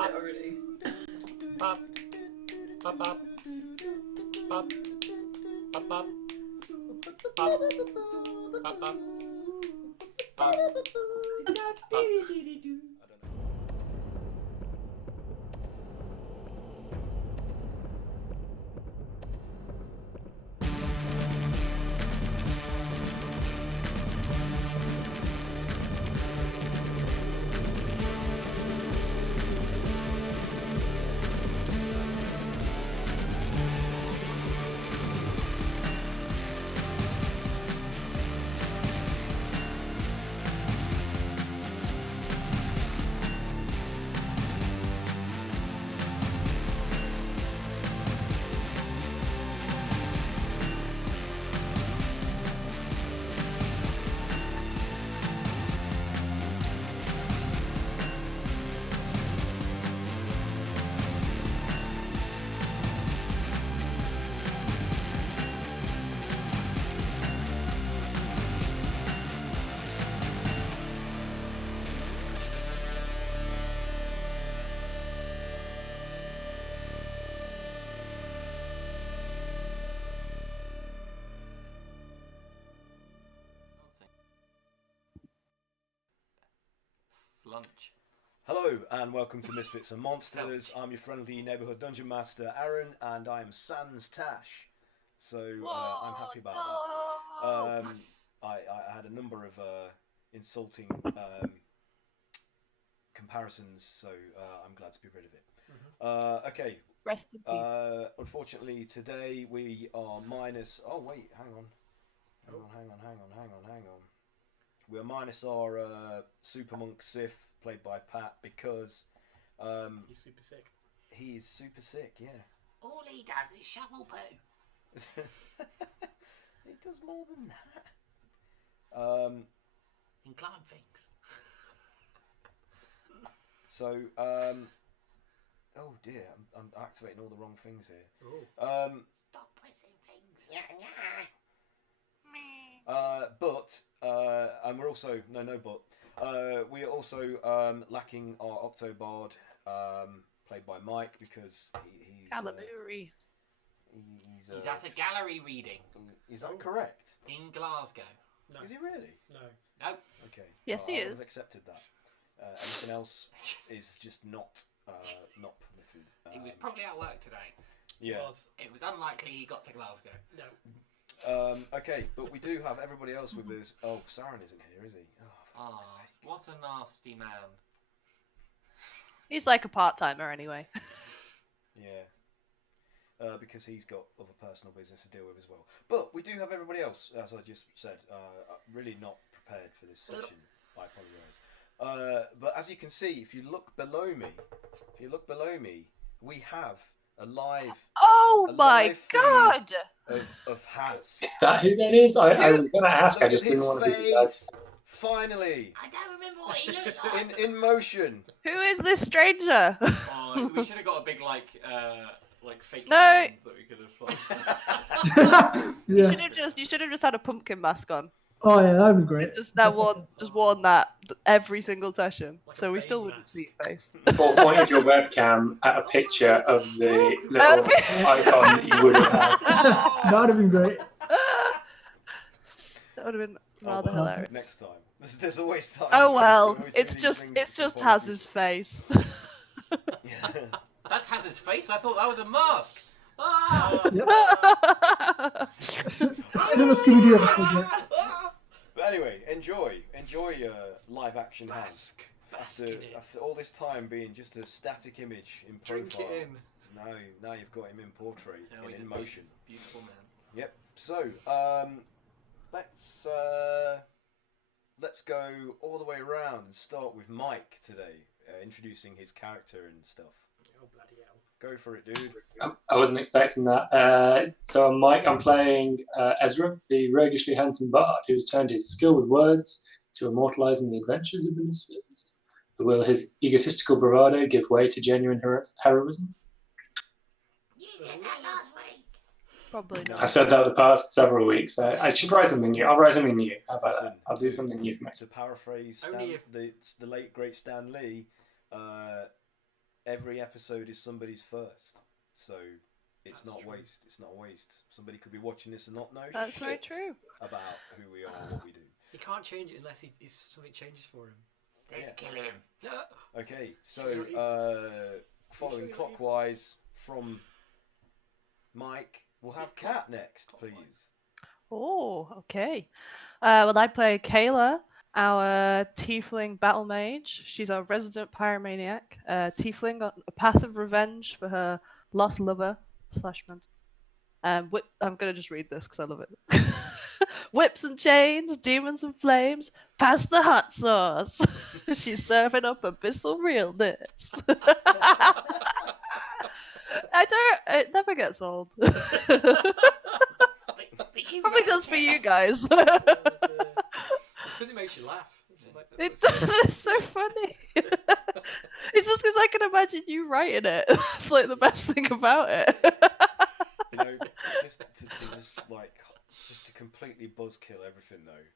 found it already. Pop. Pop, pop. Pop. Pop, pop. Pop. Pop, pop. Pop. Pop. Lunch. Hello and welcome to Misfits and Monsters. I'm your friendly neighbourhood dungeon master Aaron, and I'm Sans Tash. So I'm happy about that. I had a number of insulting comparisons, so I'm glad to be rid of it. Okay. Rest in peace. Unfortunately, today we are minus. Oh wait, hang on. We are minus our super monk Sif, played by Pat, because He's super sick. he is super sick. Yeah. All he does is shovel poo. It does more than that. And climb things. So, oh dear, I'm activating all the wrong things here. Stop pressing things. And we're also we are also lacking our Octobard, played by Mike, because he's Calamari. He's at a gallery reading. Is that correct? In Glasgow. No. Is he really? No. No. Okay. Yes, he is. I've accepted that. Anything else is just not permitted. He was probably at work today. Yeah. It was unlikely he got to Glasgow. No. Okay, but we do have everybody else with us. Oh, Saren isn't here, is he? Oh, What a nasty man. He's like a part-timer anyway. Yeah. Because he's got other personal business to deal with as well. But we do have everybody else, as I just said. Really not prepared for this session. I apologise. But as you can see, if you look below me, we have a live. Oh a my live feed god! Of Haz. Is that who that is? I was going to ask. I just Look at didn't want to be his beside. face. Finally, I don't remember what he looked like. in motion. Who is this stranger? Oh, we should have got a big like fake No. hands that we could have. You Yeah. should have just had a pumpkin mask on. Oh yeah, that'd be great. Just worn that every single session, Like so a we still baby wouldn't mask. see your face. Or pointed your webcam at a picture of the little icon that you would have had. That'd have been great. That would have been rather well, hilarious. Next time. There's always time. Oh We well, always do it's these just things in Haz's face. That's Haz's face. I thought that was a mask. Ah! Yep. Never Scooby-Doo episode yet. But anyway, enjoy live action Haz. Bask in it. After all this time being just a static image in Drink profile. it in. Now you've got him in portrait Now and he's in a motion. Beautiful man. Yep. So let's go all the way around and start with Mike today, introducing his character and stuff. Oh bloody hell. Go for it, dude. I wasn't expecting that. So I'm Mike. I'm playing Ezra, the roguishly handsome bard who has turned his skill with words to immortalising the adventures of the Misfits. Will his egotistical bravado give way to genuine heroism? You said that last week. Probably not. I've said that the past several weeks. I should write something new. I'll write something new. How about Listen, that? I'll do something new for next To paraphrase Only the late great Stan Lee, every episode is somebody's first, so it's That's not true. waste. It's not a waste. Somebody could be watching this and not know That's very shit true. about who we are and what we do. He can't change it unless something changes for him. Let's kill him. No. Okay, so You're following evil. clockwise from Mike, we'll have Kat next, please. Oh, okay. Well, I play Kayla, our tiefling battle mage. She's our resident pyromaniac. Tiefling on a path of revenge for her lost lover / mentor. I'm gonna just read this because I love it. Whips and chains, demons and flames, pass the hot sauce. She's serving up abyssal realness. It never gets old. Probably goes for you guys. It's because it makes you laugh. It does. It's so funny. It's just because I can imagine you writing it. It's like the best thing about it. You know, just to completely buzzkill everything though.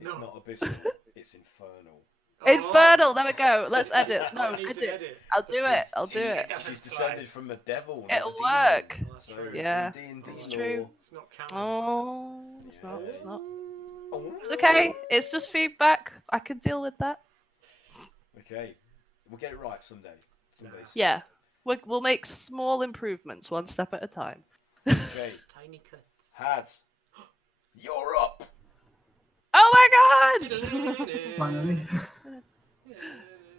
It's No. not abyssal, it's infernal. Infernal. There we go. Let's edit. No, I need to edit. edit. I'll do it. I'll do it. She's descended from the devil. not It'll a demon. work. Oh, that's So, true. Yeah, in D&D it's lore- true. It's not canon. Oh, it's not. It's not. Oh. It's okay. It's just feedback. I can deal with that. Okay, we'll get it right someday. Someday. Yeah. We'll make small improvements, one step at a time. Okay, Tiny cuts. Haz, you're up. Oh my god! Finally.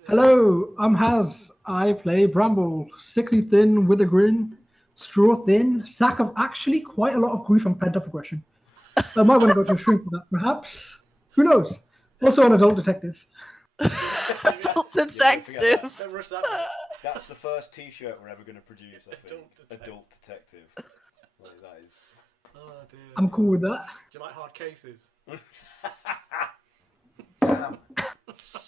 Hello, I'm Haz. I play Bramble, sickly thin with a grin, straw thin, sack of actually quite a lot of grief and pent-up aggression. I might want to go to a stream for that, perhaps. Who knows? Also an adult detective. Adult Yeah, don't forget detective. that. Don't rush that. That's the first T-shirt we're ever going to produce. I think. Adult detective. Adult detective. Like, that is. Oh dear. I'm cool with that. Do you like hard cases? Damn.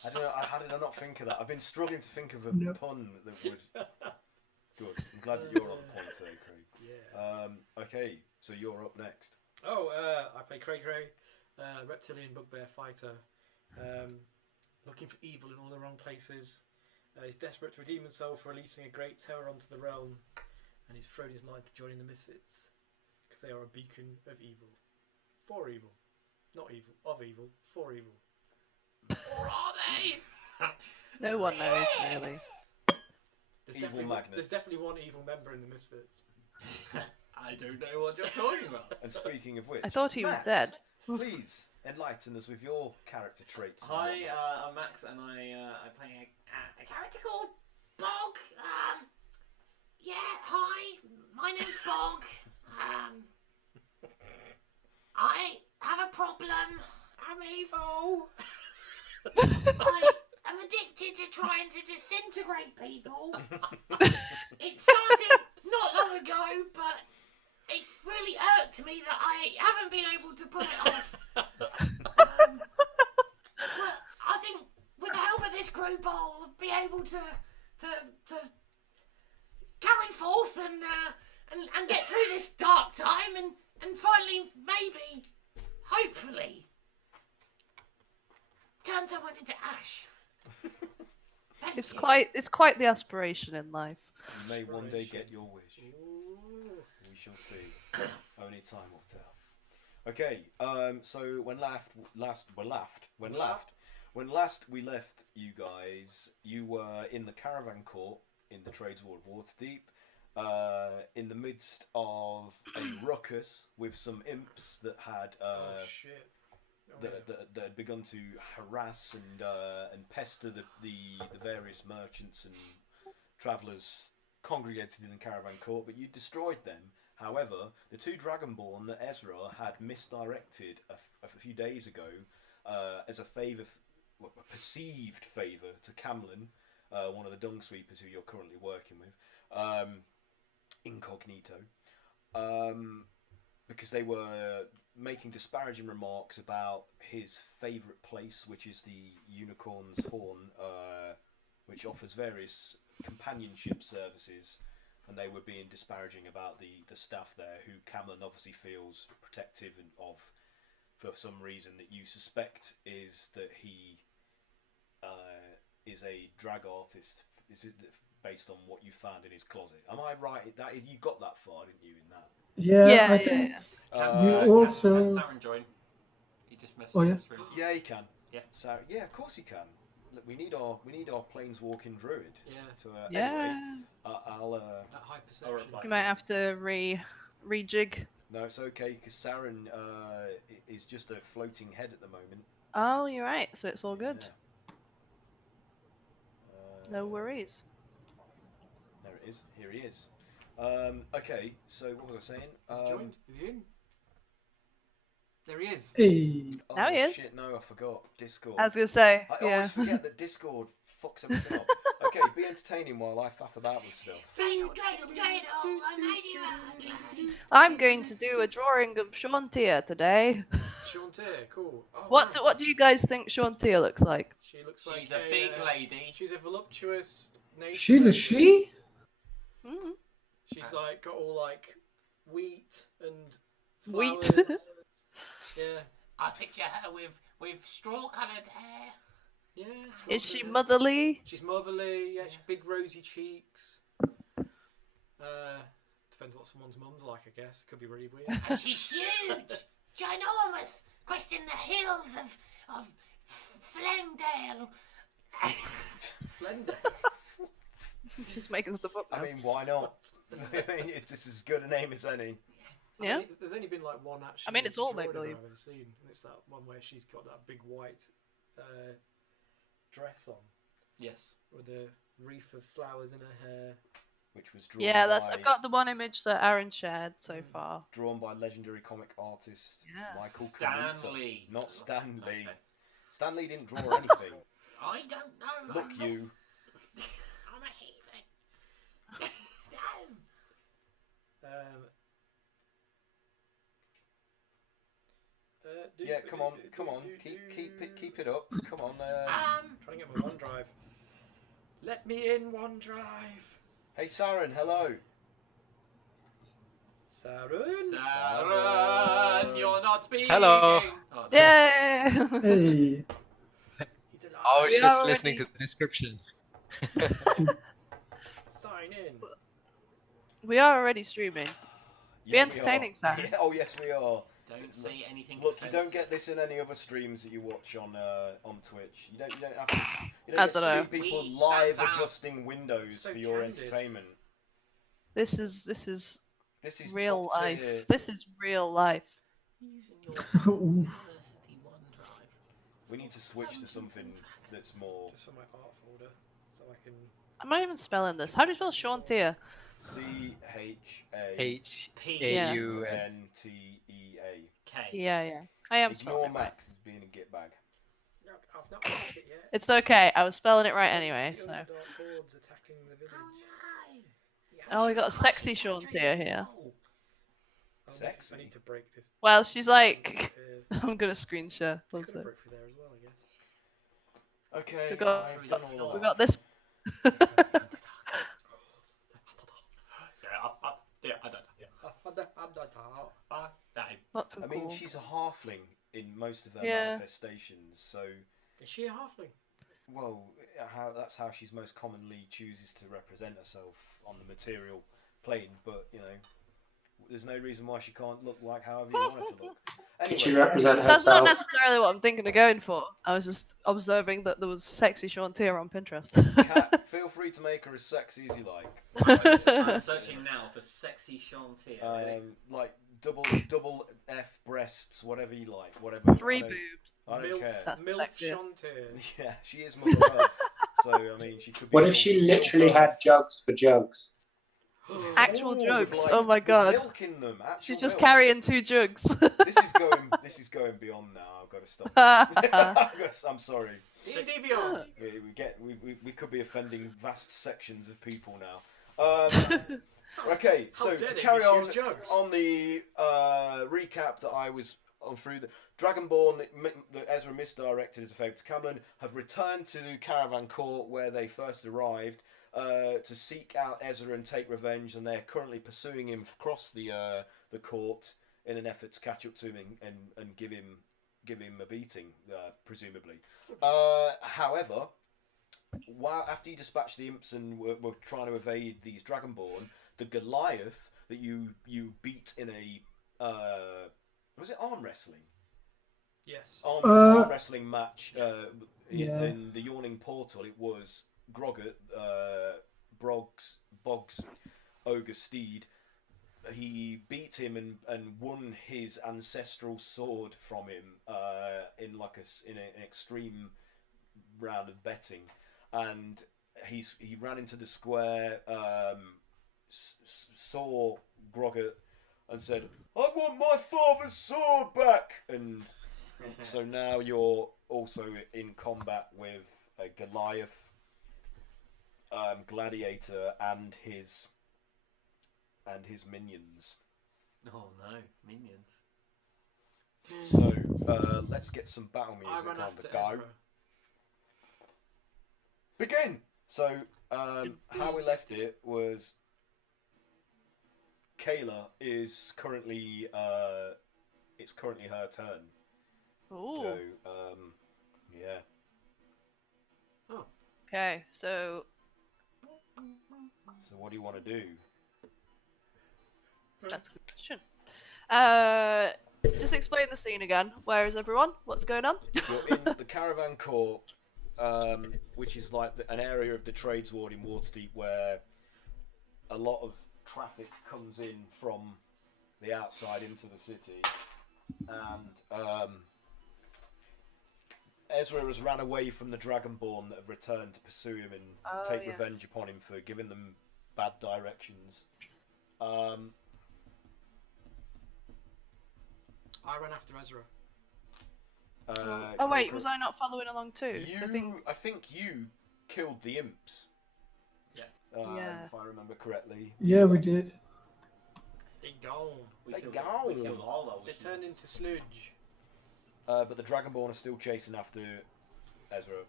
I don't know. How did I not think of that? I've been struggling to think of a No. pun that would. Good. I'm glad that you're on point today, Craig. Yeah. Okay, so you're up next. Oh, I play Cray, reptilian bugbear fighter. Looking for evil in all the wrong places. He's desperate to redeem himself for releasing a great terror onto the realm, and he's thrown his line to joining the Misfits because they are a beacon of evil. For evil. Not evil. Of evil. For evil. Or are they? No one knows, really. There's definitely one evil member in the Misfits. I don't know what you're talking about. And speaking of which, I thought he was Max, dead. Please enlighten us with your character traits. and Hi, whatnot. I'm Max, and I play a character called Bog. Yeah, hi, my name's Bog. I have a problem. I'm evil. I am addicted to trying to disintegrate people. It started not long ago, but it's really irked me that I haven't been able to put it off. Well, I think with the help of this group, I'll be able to carry forth and get through this dark time and finally, maybe, hopefully, turn someone into ash. Thank It's you. quite the aspiration in life. You may one day get your wish. Ooh. We shall see. Only time will tell. Okay, so when last we left you guys, you were in the caravan court in the Trades Ward of Waterdeep, in the midst of a ruckus with some imps that had Oh shit. Oh, that had begun to harass and pester the various merchants and travellers congregated in the caravan court, but you destroyed them. However, the two Dragonborn that Ezra had misdirected a few days ago as a favour, a perceived favour to Camlin, one of the dung sweepers who you're currently working with, incognito, because they were making disparaging remarks about his favourite place, which is the Unicorn's Horn, which offers various companionship services, and they were being disparaging about the staff there, who Camlin obviously feels protective of, for some reason that you suspect is that he is a drag artist. This is based on what you found in his closet. Am I right? That you got that far, didn't you? In that. Yeah, I Yeah, think Can, you Uh, also. can Saren join? He just messaged Oh, yeah? the stream. Yeah, he can. Yeah. So yeah, of course he can. Look, we need our planeswalking druid. Yeah. So yeah. anyway, I'll. That high I'll perception. reply. You might have to rejig. No, it's okay because Saren is just a floating head at the moment. Oh, you're right. So it's all good. Yeah. No worries. There it is. Here he is. Okay, so what was I saying? Has he joined? Is he in? There he is. Hey. Oh, Now he is. shit, no, I forgot. Discord. I was gonna say, I yeah. always forget that Discord fucks everything up. Okay, be entertaining while I faff about with stuff. Dreidel, dreidel, dreidel, I made you out. I'm going to do a drawing of Shauntia today. Shauntia, cool. Oh, What wow. what do you guys think Shauntia looks like? She looks like She's a big lady. She's a voluptuous nature She the lady. she? Mm. She's like got all like wheat and Wheat. flowers. Yeah. I picture her with straw-coloured hair. Yeah. it's Is got she the- motherly? She's motherly. Yeah, she's big rosy cheeks. Depends what someone's mum's like, I guess. Could be really weird. And she's huge, ginormous, cresting the hills of Flemdale. Flender. She's making stuff up now. I mean, why not? I mean, it's just as good a name as any. Yeah. I mean, there's only been like one actual. I mean, it's all drawing of her make-believe. I've ever seen, and it's that one where she's got that big white dress on Yes. with a wreath of flowers in her hair. Which was drawn Yeah, by, I've got the one image that Aaron shared so far. drawn by legendary comic artist Yeah. Michael Stan Kaluta. Lee. Not Stan Lee. Okay. Stan Lee didn't draw anything. I don't know. Look, I'm not- you. I'm a heathen. No. Yeah, come on. Keep it up. Come on. Trying to get my OneDrive. Let me in, OneDrive. Hey, Saren. Hello. Saren. Saren, you're not speaking. Hello. Oh, no. Yay! Hey. He's alive. I was We just are listening already- to the description. Sign in. We are already streaming. Be Yeah, we entertaining, are. Saren. Yeah, oh, yes, we are. Don't say anything. Look, you don't offensive. get this in any other streams that you watch on Twitch. You don't have to. You I don't get don't to know. see people We- live that's our- adjusting windows So for your candid. entertainment. This is This is real top life. tier. This is real life. Using your Oof. University OneDrive. We need to switch to something that's more Just for my art folder, so I can. I'm not even spelling this. How do you spell Shauntia? CHAUNTEA. K. Yeah. I am Ignore spelling it right. Max as being a gitbag. No, I've not finished it yet. It's okay. I was spelling it right anyway, The so. Underdark hordes attacking the village. Oh no. Yeah, Oh, we shit. got a sexy Shauntia here. Sexy? I need to break this. Well, she's like. Uh, I'm gonna screen share. could One have sec. broke through there as well, I guess. Okay, We got- I've done all of We that. got this. Lots of I mean, calls. she's a halfling in most of their Yeah. manifestations, so Is she a halfling? well, that's how she's most commonly chooses to represent herself on the material plane. But you know, there's no reason why she can't look like however you want her to look. Can she Anyway, represent That's not herself? necessarily what I'm thinking of going for. I was just observing that there was sexy Shauntia on Pinterest. Kat, feel free to make her as sexy as you like. I'm searching now for sexy Shauntia. Like double F breasts, whatever you like, whatever. 3 I don't- boobs. I don't Milf, care. That's the Milf sexiest. Shantir. Yeah, she is Mother Earth, so I mean, she could be. What if she literally had jugs for jugs? Actual Ooh, jugs. with, like, Oh my with god. Milk in them. Actual She's just milk. carrying 2 jugs. This is going beyond now. I've got to stop. I'm sorry. Devion. We could be offending vast sections of people now. Okay, How so dare to they carry on misuse jugs? on the recap that I was on through, the Dragonborn that Ezra misdirected as a favour to Camlin have returned to the Caravan Court where they first arrived to seek out Ezra and take revenge, and they're currently pursuing him across the court in an effort to catch up to him and give him a beating, presumably. However, while after you dispatched the imps and were trying to evade these Dragonborn, the Goliath that you beat in a was it arm wrestling? Yes. Arm wrestling match Yeah. in the Yawning Portal. It was Grogget, Boggs, Ogre Steed. He beat him and won his ancestral sword from him in like an extreme round of betting, and he ran into the square, saw Grogget, and said, "I want my father's sword back." And so now you're also in combat with a Goliath, Gladiator, and his minions. Oh no, minions. So let's get some battle I music ran on after the go. Ezra. Begin. So how we left it was Kayla is currently it's currently her turn. Ooh. So yeah. Okay, so So what do you want to do? that's a good question. Just explain the scene again. Where is everyone? What's going on? You're in the Caravan Court, which is like an area of the Trades Ward in Waterdeep where a lot of traffic comes in from the outside into the city, and Ezra has ran away from the Dragonborn that have returned to pursue him and take yes. revenge upon him for giving them bad directions. I ran after Ezra. Oh wait, was I not following along too? 'Cause I think you killed the imps. Yeah. Yeah. If I remember correctly. Yeah, we did. They gone. We They killed, gone. we killed all those. They turned into sludge. But the Dragonborn are still chasing after Ezra,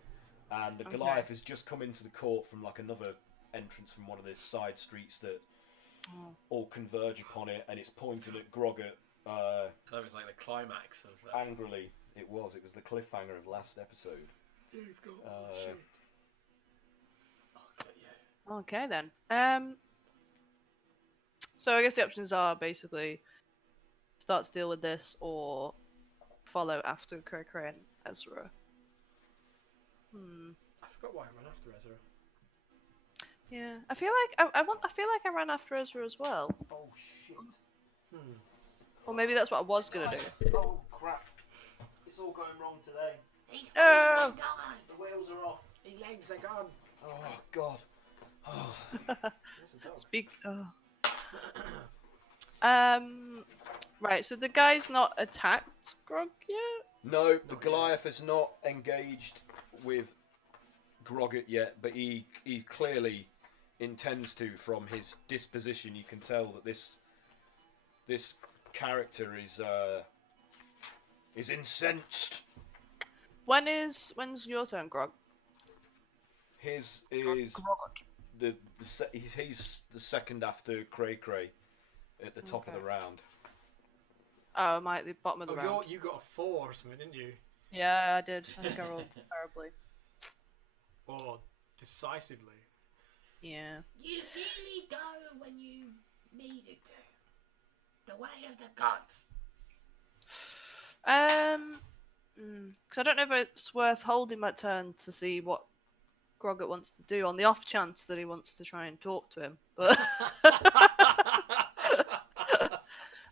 and the Okay. Goliath has just come into the court from like another entrance from one of the side streets that all converge upon it, and it's pointing at Grogget That was like the climax of that. angrily. It was the cliffhanger of last episode. You've got shit. Oh, yeah. Okay then. So I guess the options are basically start to deal with this or follow after Cray and Ezra. I forgot why I ran after Ezra. Yeah, I feel like I feel like I ran after Ezra as well. Oh shit! Or maybe that's what I was gonna do. Oh crap! It's all going wrong today. He's Oh. falling down. The wheels are off. His legs are gone. Oh god. Oh. Speak. Oh. Right. So the guy's not attacked Grog yet. No, the Goliath has not engaged with Grogget yet, but he clearly intends to. From his disposition, you can tell that this character is incensed. When's your turn, Grog? His is he's the second after Cray at the top of the round. Oh, I'm at the bottom of the round. You got a 4 or something, didn't you? Yeah, I did. I think I rolled terribly. Or decisively. Yeah. You really go when you needed to. The way of the gods. Because I don't know if it's worth holding my turn to see what Grogget wants to do on the off chance that he wants to try and talk to him, but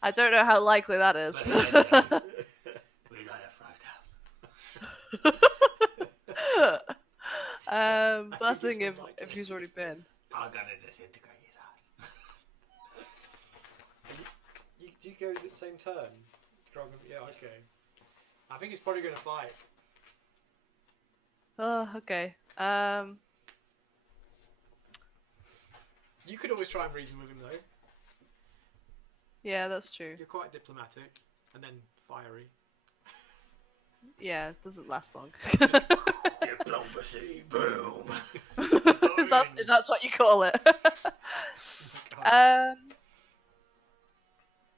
I don't know how likely that is. We got a photo. But that's the think thing it's if he's already been. I'm gonna disintegrate his ass. You go at the same turn? Yeah, okay. I think he's probably going to fight. Oh, okay. You could always try and reason with him, though. Yeah, that's true. You're quite diplomatic, and then fiery. Yeah, it doesn't last long. Diplomacy, boom. that's what you call it.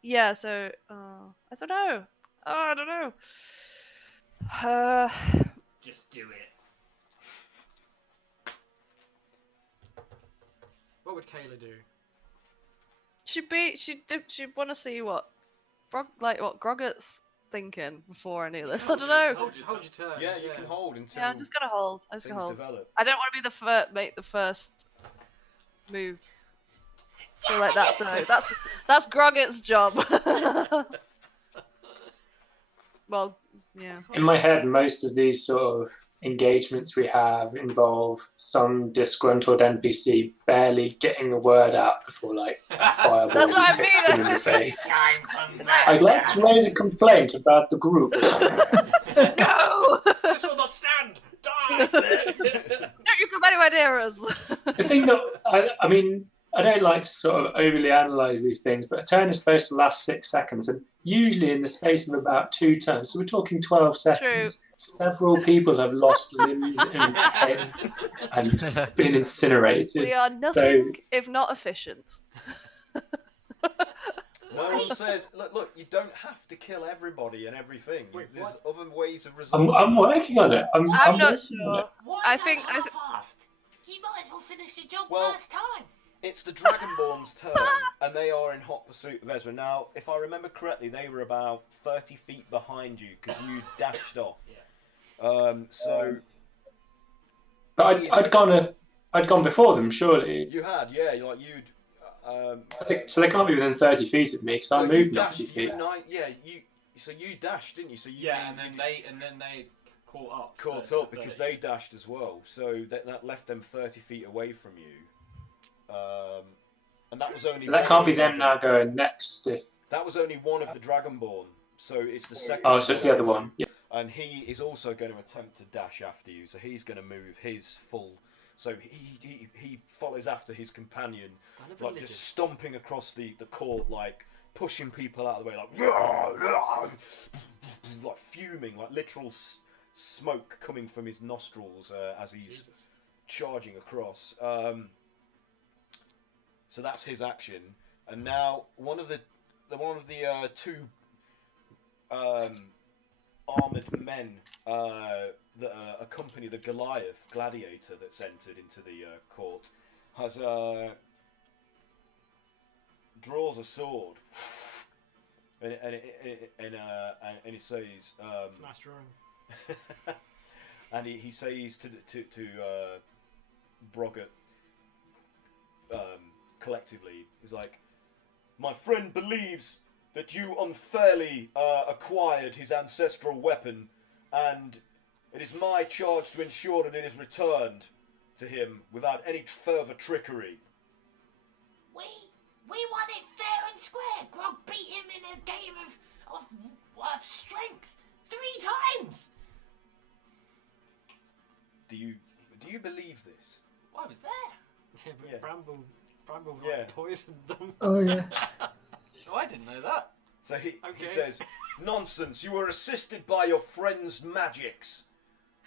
Yeah, so I don't know. I don't know. Just do it. What would Kayla do? She'd want to see what Groggert's thinking before any of this. I don't know. Hold your turn. Yeah, you can hold until Yeah, I'm just gonna hold. things develop. I don't want to be make the first move. So like that's Groggert's job. Well, yeah. In my head, most of these sort of engagements we have involve some disgruntled NPC barely getting a word out before like a fireball That's what I hits them in mean. the face. Time from I'd like to raise a complaint about the group. No! This will not stand! Die! Don't you come anywhere near us. The thing that I mean, I don't like to sort of overly analyse these things, but a turn is supposed to last 6 seconds, and usually in the space of about 2 turns, so we're talking 12 seconds, several people have lost limbs and heads and been incinerated. We are nothing if not efficient. No one says, look, you don't have to kill everybody and everything. Wait, There's other ways of resolving. I'm working on it. I'm I'm not working on sure. it. Why I go think- half-assed? You might as well finish the job Well- first time. It's the Dragonborn's turn, and they are in hot pursuit of Ezra. Now, if I remember correctly, they were about 30 feet behind you because you dashed off. So But I'd gone before them, surely. you had, yeah, you'd. I think, so they can't be within 30 feet of me because I no, moved you dashed, 90 feet. So you dashed, didn't you? So you Yeah, and then they caught up. caught to up because 30. they dashed as well. So that left them 30 feet away from you. And that was only. But that one can't of be the them now dragon- going next if... That was only one of the Dragonborn. So it's the second. Oh, so it's the other one. Yeah. And he is also going to attempt to dash after you. So he's going to move his full. So he follows after his companion, Son of a like lizard. just stomping across the court, like pushing people out of the way, like fuming, like literal smoke coming from his nostrils as he's Jesus. charging across. So that's his action, and now one of the two armored men that accompany the Goliath Gladiator that's entered into the court has draws a sword, and he says, It's a nice drawing. and he says to Broggett, collectively, he's like, my friend believes that you unfairly acquired his ancestral weapon, and it is my charge to ensure that it is returned to him without any further trickery. We won it fair and square. Grog beat him in a game of strength 3 times. Do you believe this? I was there. Yeah, but Yeah. Bramble Yeah. like, poisoned them. Oh yeah. Oh, I didn't know that. So he Okay. says, nonsense, you were assisted by your friend's magics.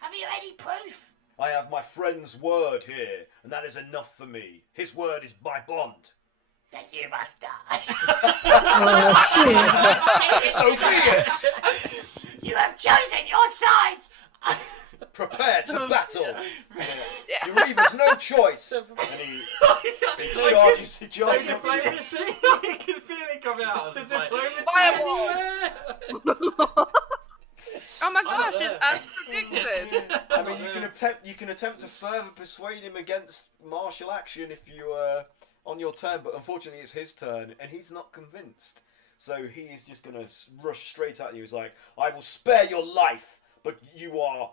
Have you any proof? I have my friend's word here, and that is enough for me. His word is my bond. Then you must die. Oh shit. So be it! You have chosen your sides. Prepare to battle! Yeah. You leave us no choice! And he charges up to you. I can feel it coming out. It's like, Fireball! Oh my not gosh, it's there. as predicted. I mean, you can attempt to further persuade him against martial action if you on your turn, but unfortunately it's his turn, and he's not convinced. So he is just going to rush straight at you. He's like, I will spare your life, but you are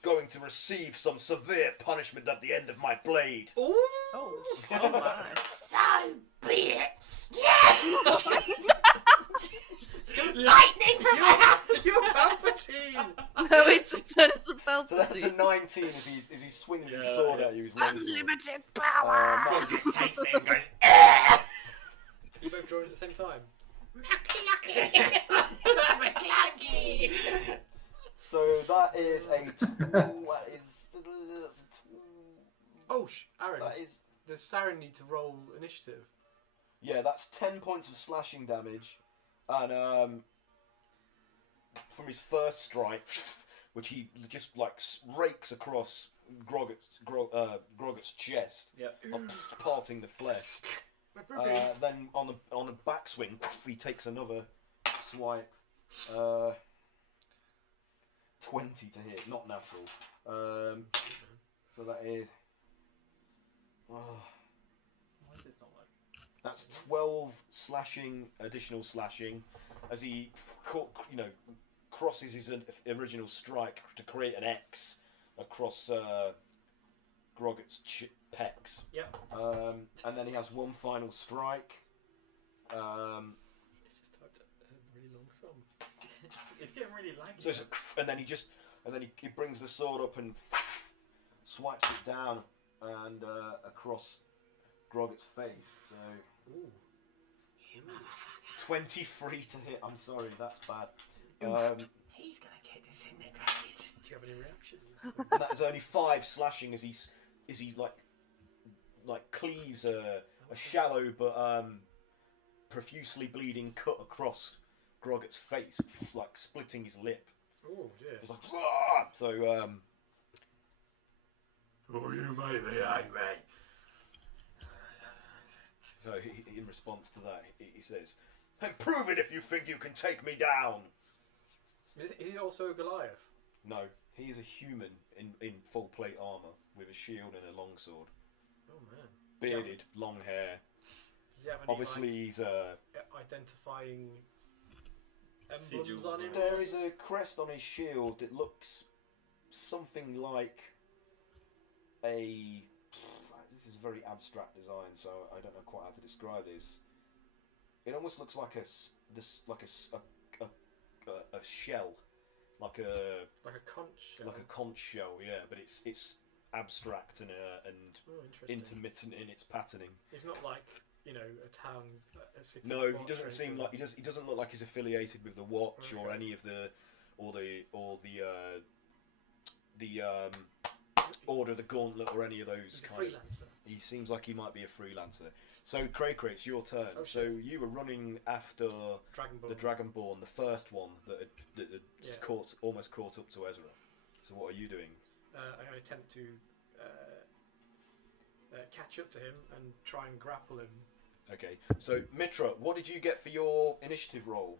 going to receive some severe punishment at the end of my blade. oh my. So be it. Yes. Lightning from my hands. You're Palpatine. No, he's just turned into Palpatine. So that's a 19 as he swings his sword at you. His long sword. Unlimited power! Mark Just takes it and goes, eh. You both drawing at the same time. Lucky. McClanky. So that is a Oh, Aaron, that is does Saren need to roll initiative? yeah, that's 10 points of slashing damage, and from his first strike, which he just like rakes across Groggett's chest, Yep. parting the flesh. Then on the backswing, he takes another swipe. 20 to hit, not natural. So that is. Why is this not working? That's 12 slashing, additional slashing, as he, crosses his original strike to create an X across Groggett's pecs. Yep. And then he has one final strike. It's just typed a really long sum. It's getting really laggy. So and then he brings the sword up and swipes it down and across Groggett's face. So. Ooh. You motherfucker. 23 to hit. I'm sorry, that's bad. He's gonna get disintegrated. Do you have any reactions? And that is only 5 slashing as he like cleaves a shallow but profusely bleeding cut across Groggett's face, like splitting his lip. Oh dear. It's like, "Rah!" So Oh, you made me angry. So in response to that, he says, "And prove it if you think you can take me down." Is he also a Goliath? No, he is a human in full plate armor with a shield and a longsword. Oh man. Bearded, long hair. Does he have any, Obviously, he's identifying emblems Sigils on him? There is a crest on his shield that looks something like a. This is a very abstract design, so I don't know quite how to describe this. It almost looks like a shell, like a conch shell. like a conch shell, yeah. But it's abstract and interesting. intermittent in its patterning. It's not like a town, a city. No, he doesn't seem like he doesn't look like he's affiliated with the Watch or any of the Order of the Gauntlet or any of those He's a kind. freelancer. He seems like he might be a freelancer. So Cray, it's your turn. Oh, so you were running after Dragonborn. the Dragonborn, the first one that had Yeah. almost caught up to Ezra. So what are you doing? I'm going to attempt to catch up to him and try and grapple him. Okay. So Mitra, what did you get for your initiative roll?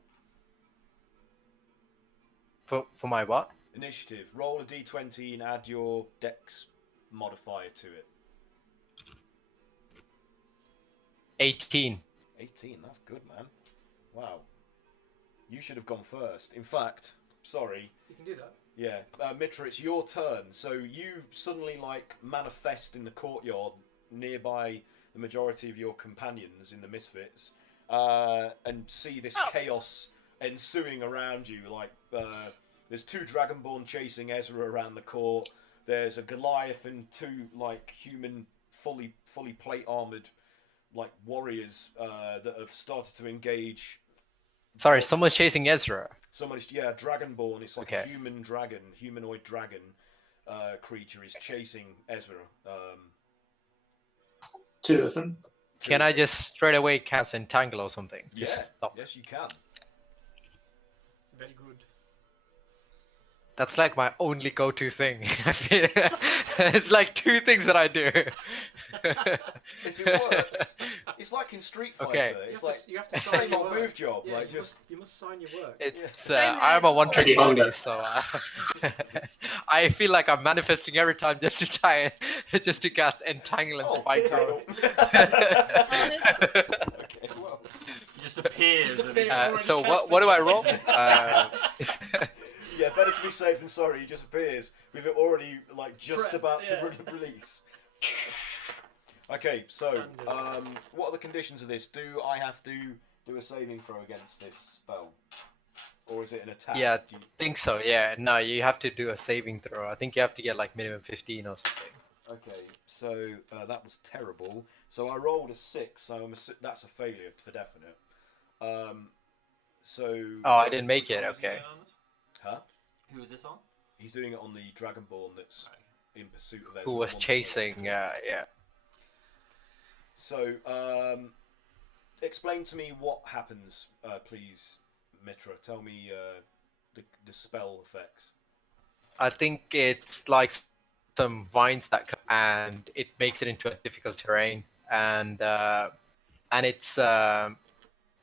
For my what? Initiative. Roll a d20 and add your dex modifier to it. 18. 18, that's good, man. Wow. You should have gone first. In fact, sorry. You can do that. Yeah, Mitra, it's your turn. So you suddenly manifest in the courtyard nearby the majority of your companions in the Misfits, and see this chaos ensuing around you. There's 2 Dragonborn chasing Ezra around the court. There's a Goliath and 2 human, fully plate armored warriors that have started to engage. Sorry, someone's chasing Ezra. Dragonborn. It's like Okay. a humanoid dragon creature is chasing Ezra. 2 of them. Can I just straight away cast Entangle or something? Yeah. Just stop. Yes, you can. Very good. That's like my only go-to thing. It's like 2 things that I do. If it works, it's like in Street Fighter. Okay. It's you have to same sign your old work. move job. Yeah, you must sign your work. It's Same I'm here. a one-trick Eddie pony, Honda. so I feel like I'm manifesting every time just to try just to cast Entangle and Spike Throw. Okay, well. He just appears. and he's- So what do I roll? Yeah, better to be safe than sorry. He just appears with it already just Prepped, about to yeah. release. Okay, so what are the conditions of this? Do I have to do a saving throw against this spell, or is it an attack? Yeah, Do you- I think so. Yeah, no, you have to do a saving throw. I think you have to get minimum 15 or something. Okay, so that was terrible. So I rolled a 6, so that's a failure for definite. So. Oh, I didn't make it. Okay. Huh? Who is this on? He's doing it on the Dragonborn that's in pursuit of Ezra. Who was chasing? Yeah. So, explain to me what happens, please, Mitra. Tell me the spell effects. I think it's like some vines that come, and it makes it into a difficult terrain, and it's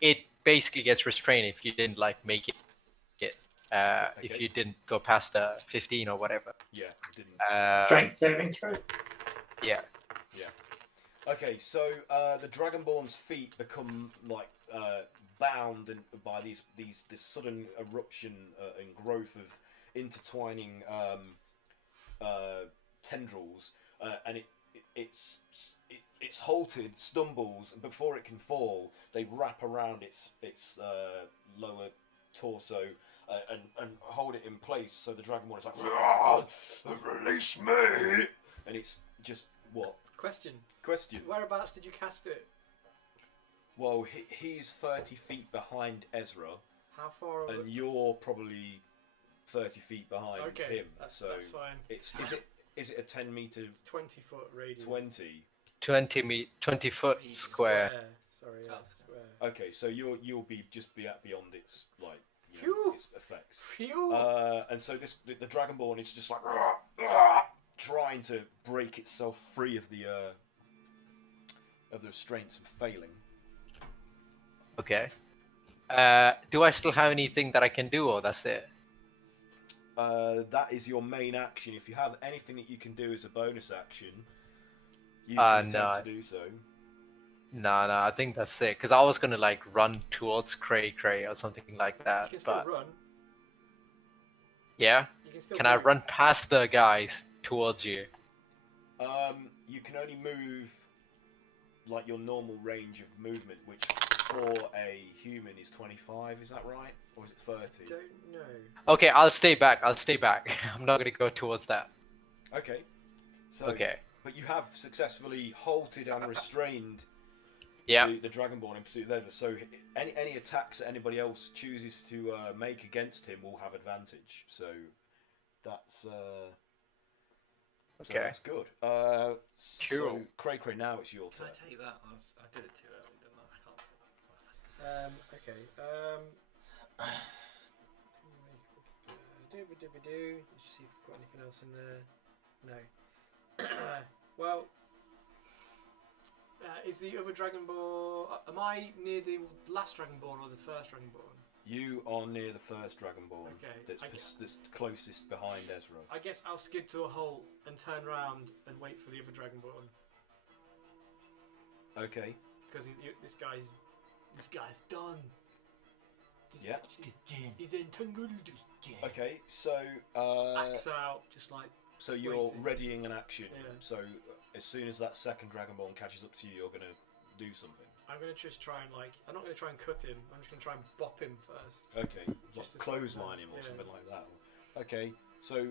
it basically gets restrained if you didn't like make it. If you didn't go past the 15 or whatever. Yeah, it didn't. Strength saving throw. Yeah. Yeah. Okay, so the Dragonborn's feet become like bound by this sudden eruption and growth of intertwining tendrils, and it's halted, stumbles, and before it can fall, they wrap around its lower torso and hold it in place. So the Dragonborn is like, release me, and it's just what? Question. Whereabouts did you cast it? Well, he's 30 feet behind Ezra. How far? And you're probably 30 feet behind him. That's fine. Is it a 10 meter? It's 20-foot radius. 20 foot square. Sorry, square. Okay, so you'll be beyond its like its effects. Phew. And so the Dragonborn is just like trying to break itself free of the restraints and failing. Okay. Do I still have anything that I can do, or that's it? That is your main action. If you have anything that you can do as a bonus action, you can attempt to do so. No, I think that's it. Because I was gonna like run towards Cray or something like that. You can still run. Yeah. Can I run past the guys towards you? You can only move like your normal range of movement, which for a human is 25. Is that right, or is it 30? Don't know. Okay, I'll stay back. I'm not gonna go towards that. Okay. So. Okay. But you have successfully halted and restrained. Yeah. The Dragonborn in pursuit of Ezra. So any attacks that anybody else chooses to make against him will have advantage. So that's okay. So that's good. Cool. So Cray, now it's your turn. Can I take that? I did it too early, didn't I? I can't take that. Okay. Let's see if we've got anything else in there. No. Well, is the other Dragonborn? Am I near the last Dragonborn or the first Dragonborn? You are near the first Dragonborn. Okay. That's closest behind Ezra. I guess I'll skid to a halt and turn around and wait for the other Dragonborn. Okay. Because this guy's done. Yeah. He's entangled. Okay, so axe out, just like. So you're readying an action. Yeah. So as soon as that second Dragonborn catches up to you, you're gonna do something. I'm gonna just try and I'm not gonna try and cut him. I'm just gonna try and bop him first. Okay, just clothesline him or something like that. Okay, so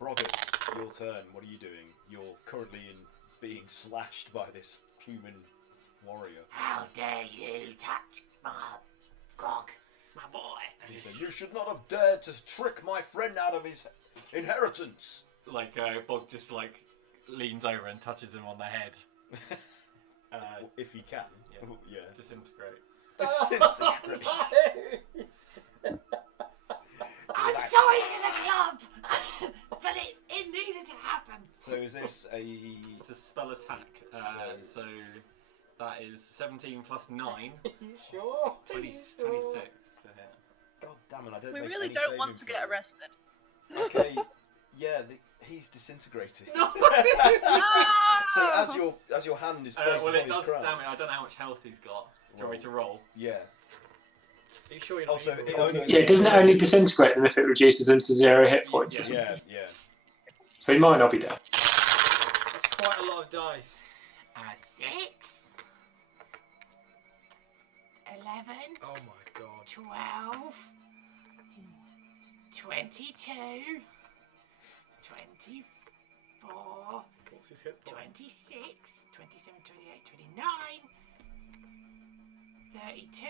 Broggett, your turn. What are you doing? You're currently being slashed by this human warrior. How dare you touch my Grog, my boy? He said, "You should not have dared to trick my friend out of his inheritance." Like Bog just like leans over and touches him on the head. If he can. Yeah. Disintegrate. Disintegrate. I'm sorry to the club, but it needed to happen. So is this a... It's a spell attack, so that is 17 plus 9. Sure. 26 to hit. God damn it, I don't We make really any don't want to saving get throws. arrested. Okay, yeah, he's disintegrated. So as your hand is placed well, on it his does crown... damage. I don't know how much health he's got. Do you want me to roll? Yeah. Are you sure you're not Also, evil? Yeah, doesn't it only disintegrate them if it reduces them to 0 hit points or Yeah, something? yeah. So he might not be dead. That's quite a lot of dice. 6, 11, Oh my god. 12, 22, 24, What's his hit point? 26, 27, 28, 29, 32,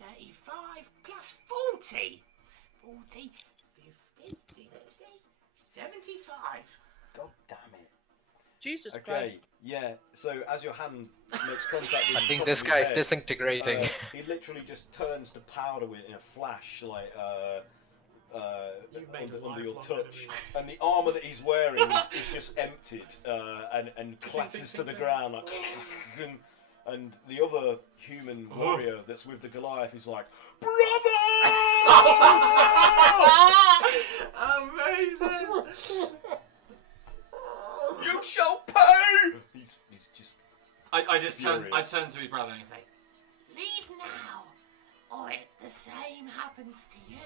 35, plus 40, 40, 50, 60, 75. God damn it. Jesus Christ. Okay, yeah, so as your hand makes contact with I the think top this of your guy's head, disintegrating. he literally just turns to powder in a flash, like, You've made a under your lifelong touch, enemy. and the armour that he's wearing is just emptied and clatters to the ground. Like, and the other human warrior that's with the Goliath is like, brother! Amazing! You shall pay! He's just. I just turn Furious. to his brother and say, Leave now, or the same happens to you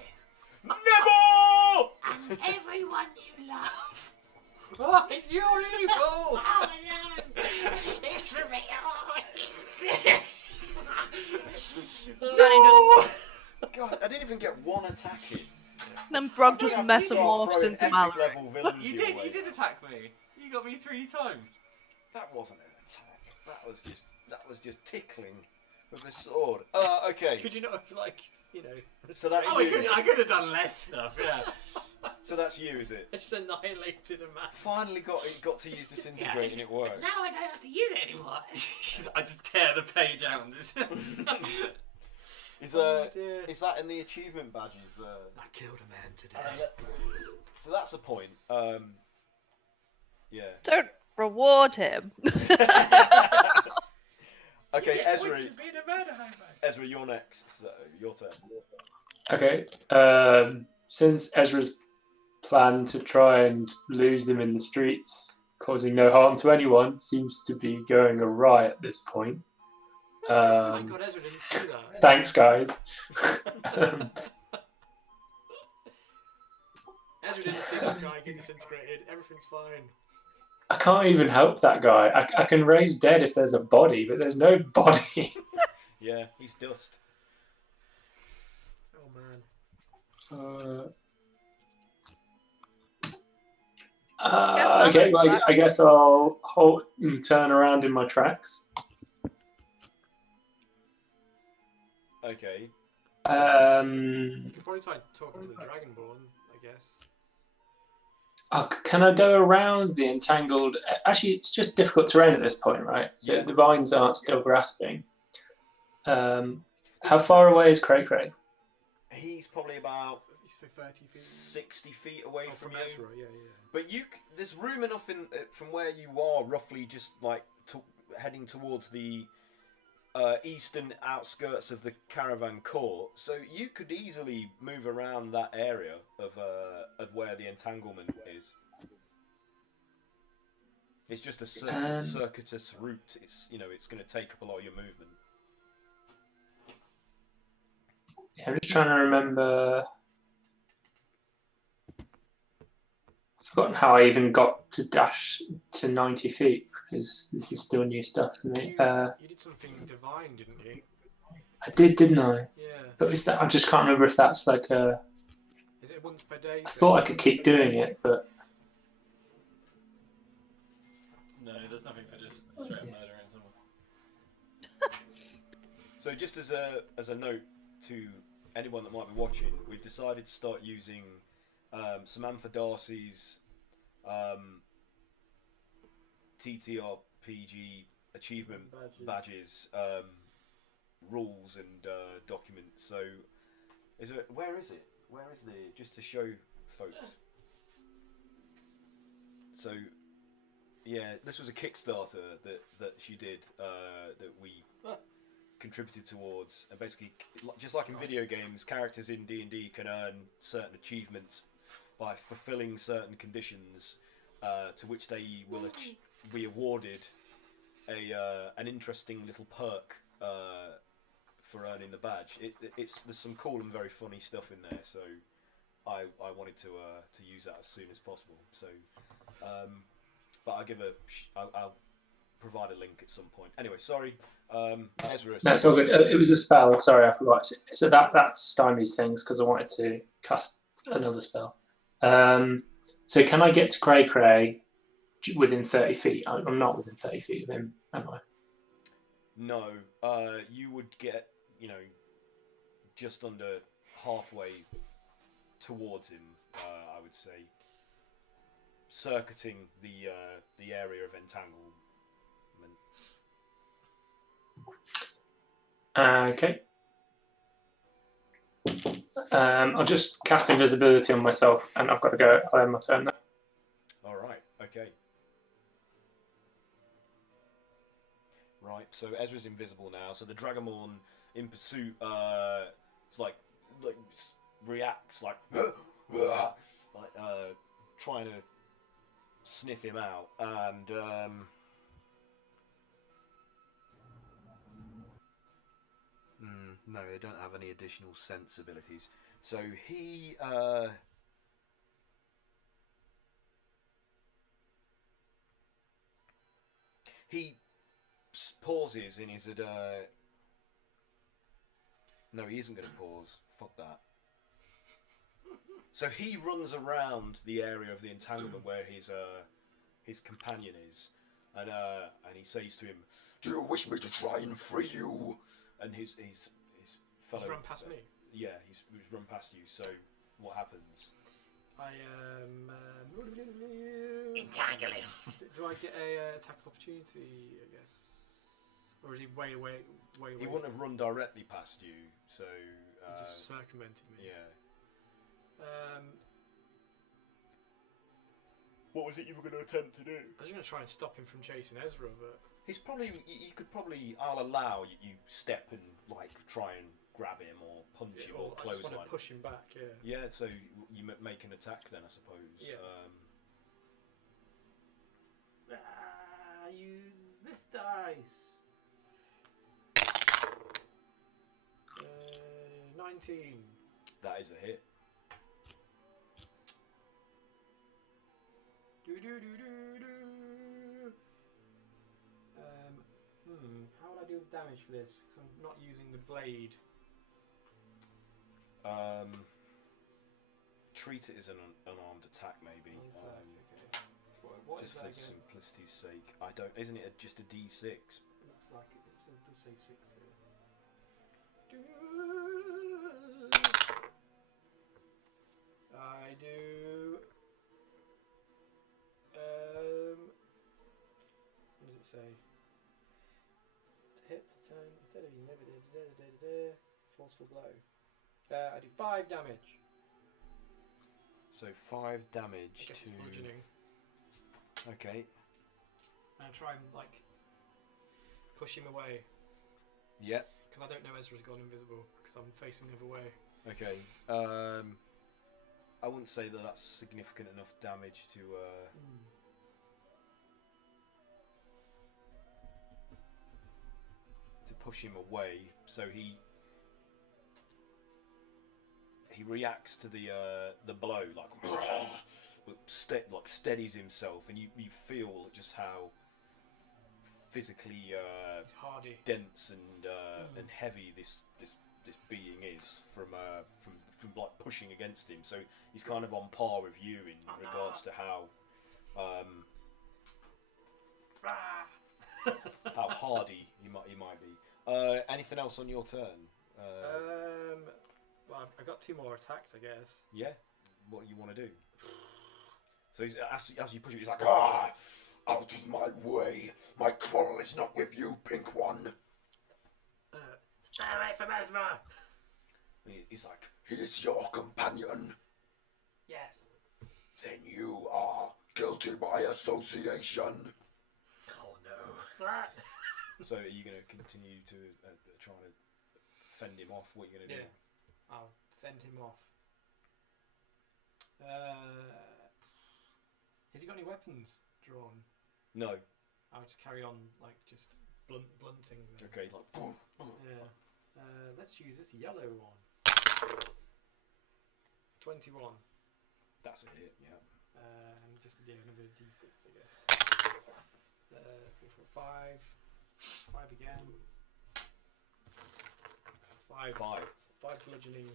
Never! and everyone you love. "What? You're evil!" Oh no! It's revealed! Then God, I didn't even get one attack in. then Brog just I'm gonna have to start metamorphs throwing into epic Mallory. level villains You your did way. attack me. You got me 3 times. That wasn't an attack. That was just tickling with a sword. Okay. Could you not have, like, you know... So that's Oh, you. I could have done less stuff, yeah. So that's you, is it? Just annihilated a man. Finally got to use disintegrate and it worked. Now I don't have to use it anymore. I just tear the page out and just... Is dear. is that in the achievement badges? I killed a man today. So that's a point. Yeah. Don't reward him. Okay, Yeah, Ezra. points for being a murder hobo. Ezra, you're next. So your turn. Okay. Since Ezra's plan to try and lose them in the streets, causing no harm to anyone, seems to be going awry at this point. Thank God Ezra didn't see that. Thanks, guys. Ezra didn't see that guy get disintegrated. Everything's fine. I can't even help that guy. I can raise dead if there's a body, but there's no body. Yeah, he's dust. Oh man. Okay, well, I guess I'll hold and turn around in my tracks. Okay. You could probably try talking to the Dragonborn, I guess. Can I go around the entangled? Actually, it's just difficult terrain at this point, right? So Yeah. the vines aren't still grasping. How far away is Cray Cray? He's probably about Used to be 30 feet. 60 feet away Oh, from from you. Ezra, yeah. But there's room enough in from where you are, roughly just like heading towards the eastern outskirts of the caravan court. So you could easily move around that area of where the entanglement is. It's just a circuitous route. It's it's going to take up a lot of your movement. Yeah, I'm just trying to remember. I've forgotten how I even got to dash to 90 feet because this is still new stuff for me. You did something divine, didn't you? I did, didn't I? Yeah. But is that? I just can't remember if that's like a. Is it once per day? I thought I could keep doing it, but No, there's nothing for just straight up murdering someone. So just as a note to anyone that might be watching, we've decided to start using Samantha Darcy's TTRPG achievement badges, rules and documents. So where is it? Where is the, just to show folks. So yeah, this was a Kickstarter that she did that we contributed towards, and basically, just like in video games, characters in D&D can earn certain achievements by fulfilling certain conditions, to which they will be awarded an interesting little perk for earning the badge. There's some cool and very funny stuff in there, so I wanted to use that as soon as possible. So, but I'll provide a link at some point. Anyway, sorry. Ezra. that's all good. It was a spell. Sorry, I forgot. So that stymies things because I wanted to cast another spell. So can I get to Cray Cray within 30 feet? I'm not within 30 feet of him, am I? No, you would get just under halfway towards him. I would say, circuiting the area of entanglement. Okay. I'll just cast invisibility on myself, and I've got to go. I have my turn now. All right. Okay. Right. So Ezra's invisible now. So the Dragonborn in pursuit, reacts like trying to sniff him out, and no, they don't have any additional sense abilities. So he pauses in his no, he isn't going to pause. Fuck that. So he runs around the area of the entanglement where his companion is, and he says to him, "Do you wish me to try and free you?" And his fellow. He's run past me. Yeah, he's run past you. So what happens? I Entangle him. Do I get a attack of opportunity? I guess, or is he way away? He wouldn't have run directly past you, so He just circumvented me. yeah. What was it you were going to attempt to do? I was going to try and stop him from chasing Ezra, but He's probably. You could probably. I'll allow you step and like try and grab him or punch him or I just clothesline. want to push him back. Yeah. Yeah, so you make an attack then, I suppose. Yeah. Use this dice. 19. That is a hit. How would I do the damage for this? Because I'm not using the blade. Treat it as an unarmed attack, maybe. Okay. What Just is for that again? simplicity's sake. I don't. Isn't it just a D6? Looks like it. It does say 6 here. I do. What does it say? To hit, turn, instead of you never did. Forceful blow. I do 5 damage. So 5 damage I guess to. it's bludgeoning. Okay. And I try and like push him away. Yeah. Because I don't know Ezra's gone invisible because I'm facing the other way. Okay. I wouldn't say that that's significant enough damage to. To push him away, so he reacts to the blow but steadies himself, and you feel just how physically It's hardy. dense and heavy this being is from like pushing against him. So he's kind of on par with you in regards to how how hardy he might be. Anything else on your turn? Well, I've got 2 more attacks, I guess. Yeah. What you want to do? So he's, as you push him, he's like, "Ah, out of my way! My quarrel is not with you, pink one." Stay away from Ezra. He's like, "He's your companion. Yes. Then you are guilty by association." Oh no. So are you going to continue to try to fend him off? What are you going to do? Yeah. I'll fend him off. Has he got any weapons drawn? No. I'll just carry on, like, just blunting them. Okay. Like, boom, boom. Yeah. Let's use this yellow one. 21. That's a hit. Yeah. And just to do another d6, I guess. Go for 5. 5 again. 5. 5. 5 bludgeoning.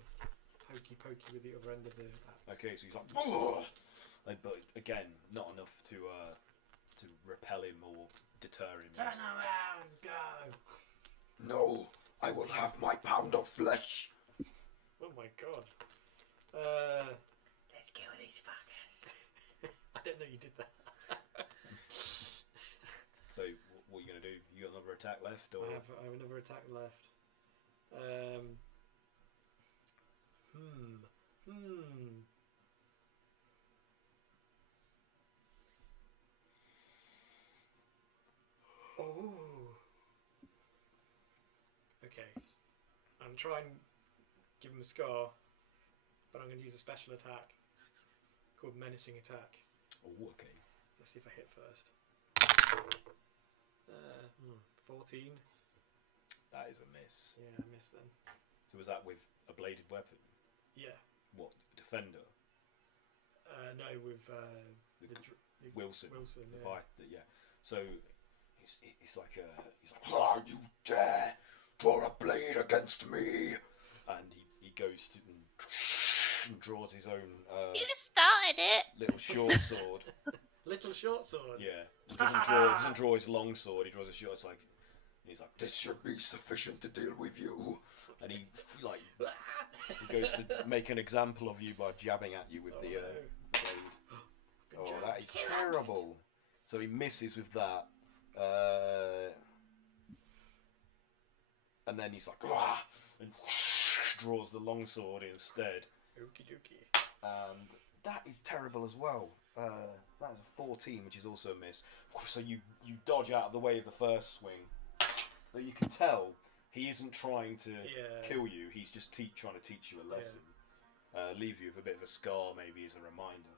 Hokey pokey with the other end of the axe. Okay, so he's like, "Ugh!" But again, not enough to repel him or deter him. Turn around, go. No, I will have my pound of flesh. Oh my god. Let's kill these fuckers. I didn't know you did that. So what are you gonna do? You got another attack left, or I have another attack left. Oh. Okay. I'm trying to give him a scar, but I'm going to use a special attack called Menacing Attack. Oh, okay. Let's see if I hit first. 14. That is a miss. Yeah, I missed then. So was that with a bladed weapon? Yeah. What, defender? No, with Wilson. Wilson, The yeah. yeah. So he's like, "Ah, you dare draw a blade against me?" And he goes to and draws his own You started it. little short sword. Little short sword. Yeah. He doesn't draw his long sword. He draws a short. It's like he's like, "This should be sufficient to deal with you." And he goes to make an example of you by jabbing at you with the blade. Oh, that is terrible. So he misses with that. And then he's like, "Ah!" and draws the longsword instead. Okie dokie. And that is terrible as well. That is a 14, which is also a miss. So you dodge out of the way of the first swing. But you can tell he isn't trying to kill you. He's just trying to teach you a lesson. Leave you with a bit of a scar, maybe as a reminder.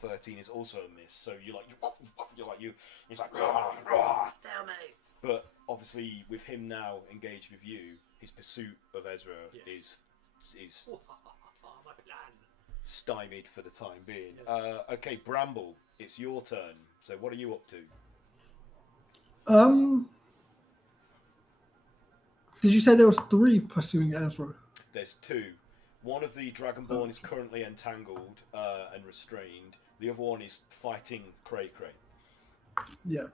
13 is also a miss. So he's like, "Rah, rah." Stalemate. But obviously, with him now engaged with you, his pursuit of Ezra is my plan. stymied for the time being. Yes. Okay, Bramble, it's your turn. So what are you up to? Did you say there was 3 pursuing Ezra? There's 2. One of the Dragonborn is currently entangled and restrained. The other one is fighting Cray Cray. Yeah.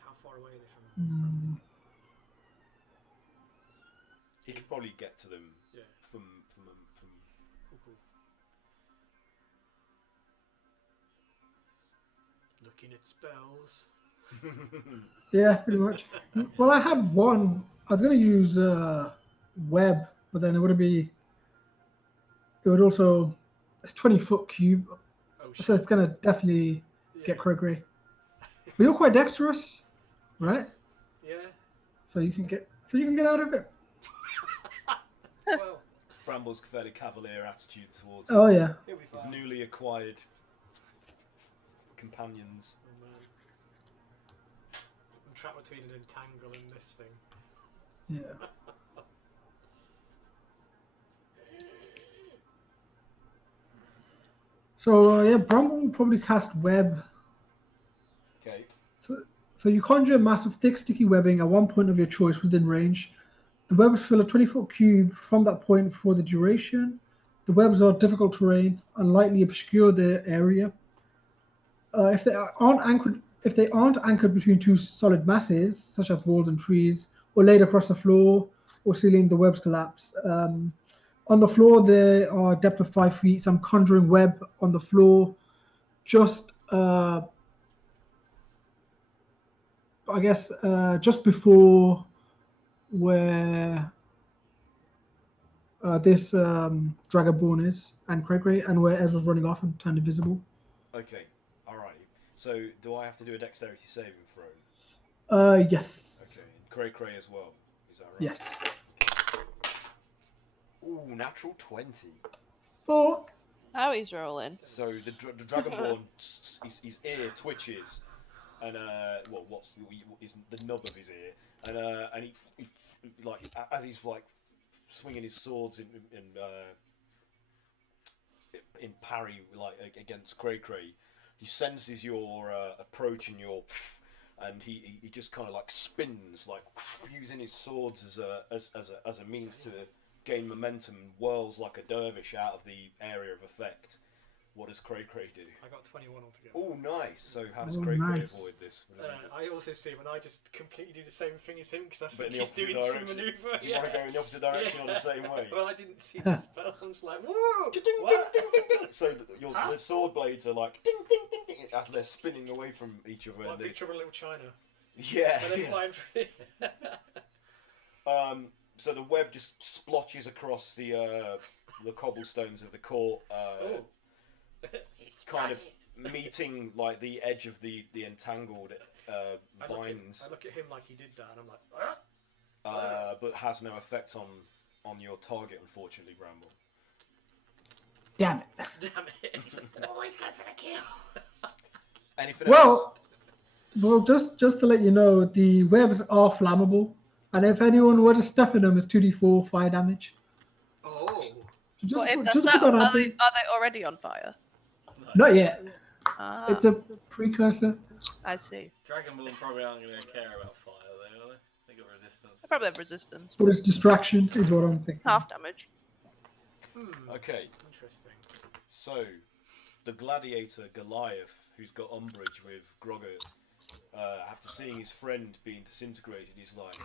How far away are they from? He could probably get to them from Cool. Looking at spells. Yeah, pretty much. Well, I had one. I was going to use web, but then it would also. It's 20-foot cube, so it's going to definitely get Cray Cray. But you're quite dexterous, right? Yeah. So you can get out of it. Well, Bramble's fairly cavalier attitude towards Oh his, yeah. his newly acquired companions. oh man. I'm trapped between an entangle and this thing. Yeah. So yeah, Bramble will probably cast web. Okay. So you conjure massive, thick, sticky webbing at one point of your choice within range. The webs fill a 20-foot cube from that point for the duration. The webs are difficult terrain and lightly obscure the area. If they aren't anchored between 2 solid masses, such as walls and trees, or laid across the floor or ceiling, the webs collapse. On the floor, there are a depth of 5 feet. So I'm conjuring web on the floor, just just before where this Dragonborn is, and Cray Cray, and where Ezra's running off and turned invisible. Okay. Alrighty. So do I have to do a dexterity saving throw? Yes. Okay. And Cray Cray as well. Is that right? Yes. Ooh, natural 20. Oh. How he's rolling. So the Dragonborn, his ear twitches, and what's the nub of his ear, and he like as he's like swinging his swords in parry like against Cray Cray, he senses your approach and he just kind of like spins, like using his swords as a means to gain momentum, whirls like a dervish out of the area of effect. What does Cray Cray do? I got 21 altogether. Oh, nice. So how does Cray Cray avoid this? What does he do? I also see him, and I just completely do the same thing as him because I But in think the he's opposite doing some direction. maneuver. Do you want to go in the opposite direction on the same way? Well, I didn't see the spell, so I'm just like, whoa! Ding, ding, ding, ding, ding. So the sword blades are like ding, ding, ding, ding, as they're spinning away from each other. Like and Big Trouble in Little China. yeah. But they're flying through. So the web just splotches across the cobblestones of the court, kind of meeting like the edge of the entangled vines. I look at him like he did that, and I'm like, but has no effect on your target, unfortunately, Bramble. Damn it. damn it. Always go for the kill. Anything else? Well, just to let you know, the webs are flammable, and if anyone were to step in them, it's 2d4 fire damage. Oh. So Well, if just they're put set, that out are there. they already on fire? Not yet. Ah, It's a precursor. I see. Dragonborn probably aren't going to care about fire, though, are they? They got resistance. They probably have resistance. But it's distraction, is what I'm thinking. Half damage. Okay, Interesting. so the gladiator Goliath, who's got umbrage with Grogger, after seeing his friend being disintegrated, he's like,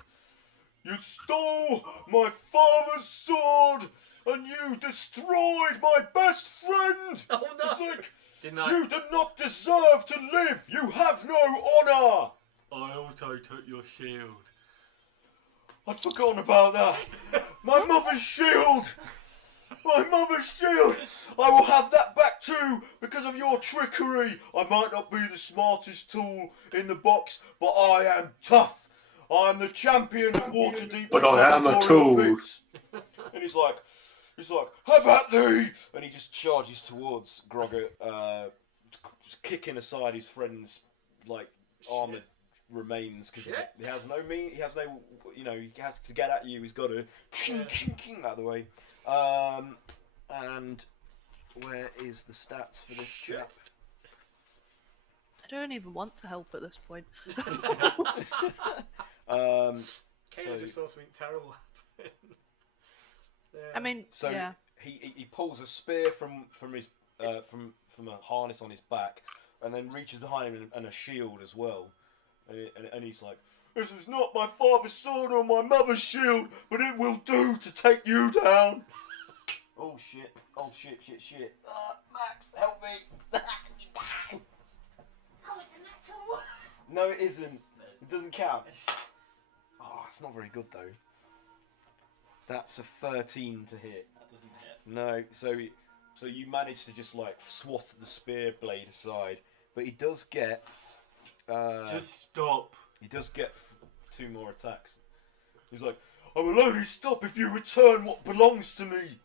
"You stole my father's sword, and you destroyed my best friend! Oh no! It's like, Didn't I? you do not deserve to live! You have no honour!" I also took your shield. I'd forgotten about that. My mother's shield! My mother's shield! I will have that back too, because of your trickery. I might not be the smartest tool in the box, but I am tough. I am the champion of Waterdeep. But I am a tool. And he's like, "Have at thee!" And he just charges towards Grogger, kicking aside his friend's like armored remains, because he has no, he has to get at you. He's got to king out of the way. And where is the stats for this chap? I don't even want to help at this point. Kayla just saw something terrible happen. Yeah. I mean, So yeah. he pulls a spear from his from a harness on his back, and then reaches behind him and a shield as well. And he's like, "This is not my father's sword or my mother's shield, but it will do to take you down." Oh shit! Oh shit! Max, help me! Oh, it's a natural one. No, it isn't. It doesn't count. Oh, it's not very good though. That's a 13 to hit. That doesn't hit. No, so you manage to just like swat the spear blade aside, but he does get. Just stop. He does get 2 more attacks. He's like, "I will only stop if you return what belongs to me."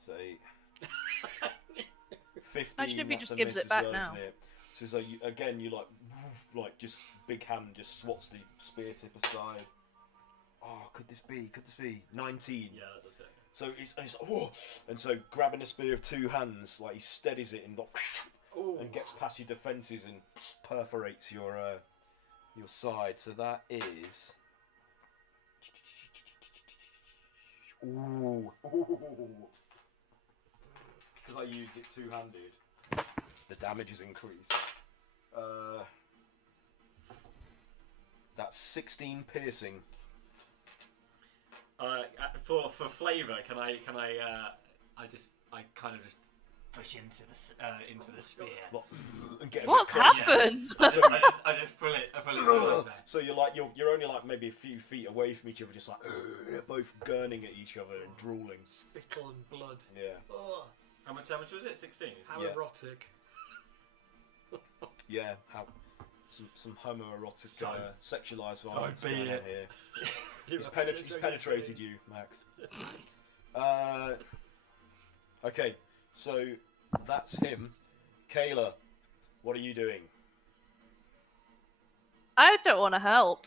So 15. Imagine if he that's just a gives miss it back as well, now. isn't it? So you like just big hand just swats the spear tip aside. Oh, could this be? 19. Yeah, that does hit. So he's like, "Whoa!" And so grabbing a spear of 2 hands, like he steadies it and and gets past your defences and perforates your side. So that is. Ooh. Because I used it 2-handed, the damage is increased. That's 16 piercing. For flavour, can I kind of just push into the spear. And get a What's bit closer. happened? I just pull it forward. So you're only like maybe a few feet away from each other, just like both gurning at each other and drooling. Spittle and blood. Yeah. Oh, How much was it? 16. how Yeah. erotic. Yeah. How some homoerotic sexualized so violence be going on it. here. He's penetrated you, Max. Okay, so that's him. Kayla, what are you doing? I don't want to help.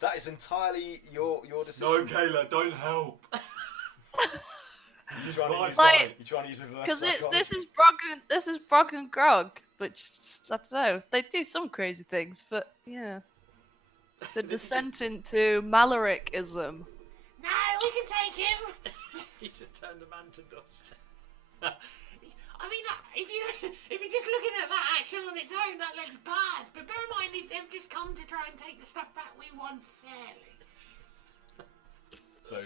That is entirely your decision. No, Kayla, don't help. You're trying to use, Like- you're trying to use reverse Because psychology. this is Brog and Grog, but just, I don't know. They do some crazy things, but yeah. The descent into Malorichism. No, we can take him. He just turned a man to dust. I mean, if you're just looking at that action on its own, that looks bad. But bear in mind, they've just come to try and take the stuff back we won fairly. So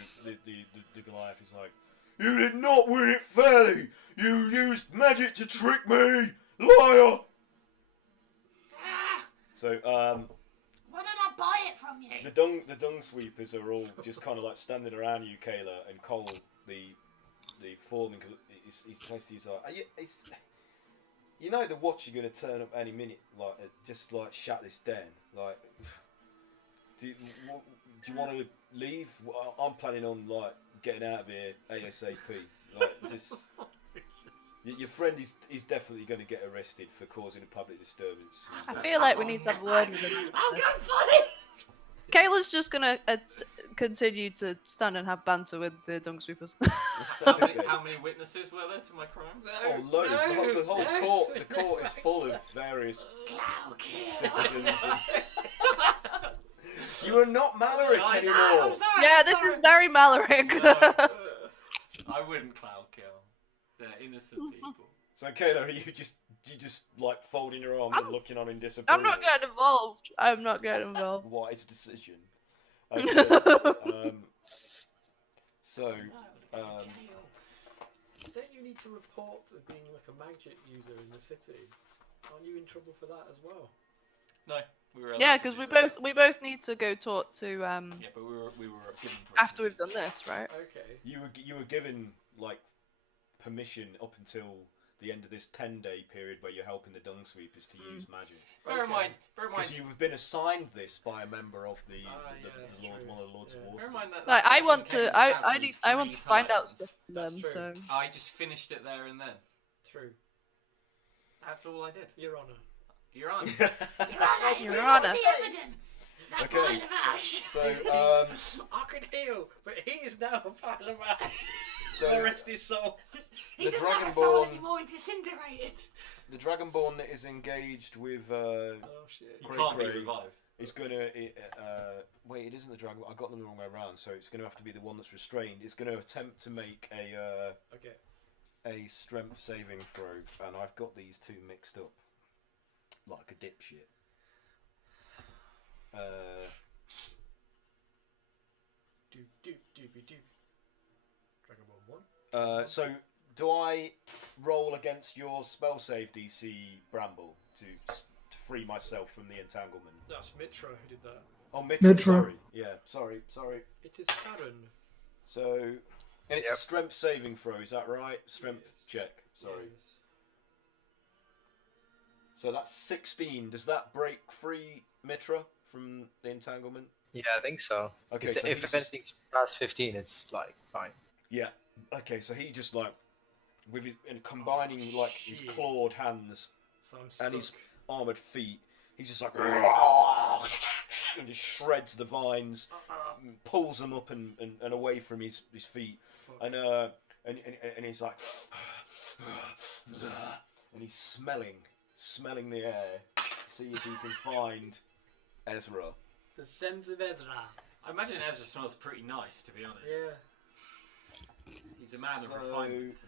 the Goliath is like, "You did not win it fairly. You used magic to trick me, liar." Ah, So Why don't I buy it from you? the dung sweepers are all just kind of like standing around you, Kayla, and Cole, the foreman, he's like, you know the watch are going to turn up any minute, like just like shut this down. Like, do you want to leave? Well, I'm planning on like getting out of here ASAP. Like, just your friend is definitely going to get arrested for causing a public disturbance. I feel like we need to have a word with him. I'll go find it. Kayla's just gonna continue to stand and have banter with the dung sweepers. How many witnesses were there to my crime? Oh, loads. The court is full of various citizens. You are not Mallory anymore. I'm sorry. Yeah, I'm this sorry. is very Mallory. I wouldn't cloud kill. They're innocent people. So, Kayla, are you just like folding your arms and looking on in disapproval? I'm not getting involved. I'm not getting involved. Wise decision. Okay. So, Don't you need to report for being like a MAJIK user in the city? Aren't you in trouble for that as well? No, we were. Yeah, because we both need to go talk to Yeah, but we were given after we've done this, right? Okay. you were given like permission up until the end of this 10-day period where you're helping the dung sweepers to use magic. Bear in mind. Because you've been assigned this by a member of the one of the Lords of Bear Water. in mind that Like, I person want came to, and I stabbed me need, I want to 3 find out times. stuff from That's them. true. So I just finished it there and then. True. That's all I did. Your Honour. You're on. Your Honour. The evidence. That Okay. pile of ash. So, I can heal, but he is now a pile of ash. so Rest his soul. He the doesn't have a soul Dragonborn, anymore. He disintegrated. the Dragonborn that is engaged with Oh shit. You Cray can't be Cray revived. is gonna. Wait, it isn't the dragon. I got them the wrong way around. So it's gonna have to be the one that's restrained. It's gonna attempt to make Okay. a strength saving throw, and I've got these two mixed up like a dipshit. Do. Dragonborn 1. So do I roll against your spell save DC, Bramble, to free myself from the entanglement? That's Mitra who did that. Oh, Mitra. Mitra. Sorry. Yeah. Sorry. It is Sharon. So, and it's Yep. a strength saving throw. Is that right? Strength check. Sorry. Yes. So that's 16. Does that break free Mitra from the entanglement? Yeah, I think so. Okay. It's, So if he's just- anything's past 15, it's like fine. yeah. Okay. So he just like with his, and combining like his shit. clawed hands So I'm stuck. and his armored feet, he's just like and just shreds the vines, pulls them up and away from his feet, and he's like and he's smelling the air to see if he can find Ezra. The scent of Ezra. I imagine Ezra smells pretty nice, to be honest. Yeah. He's a man of So- refinement.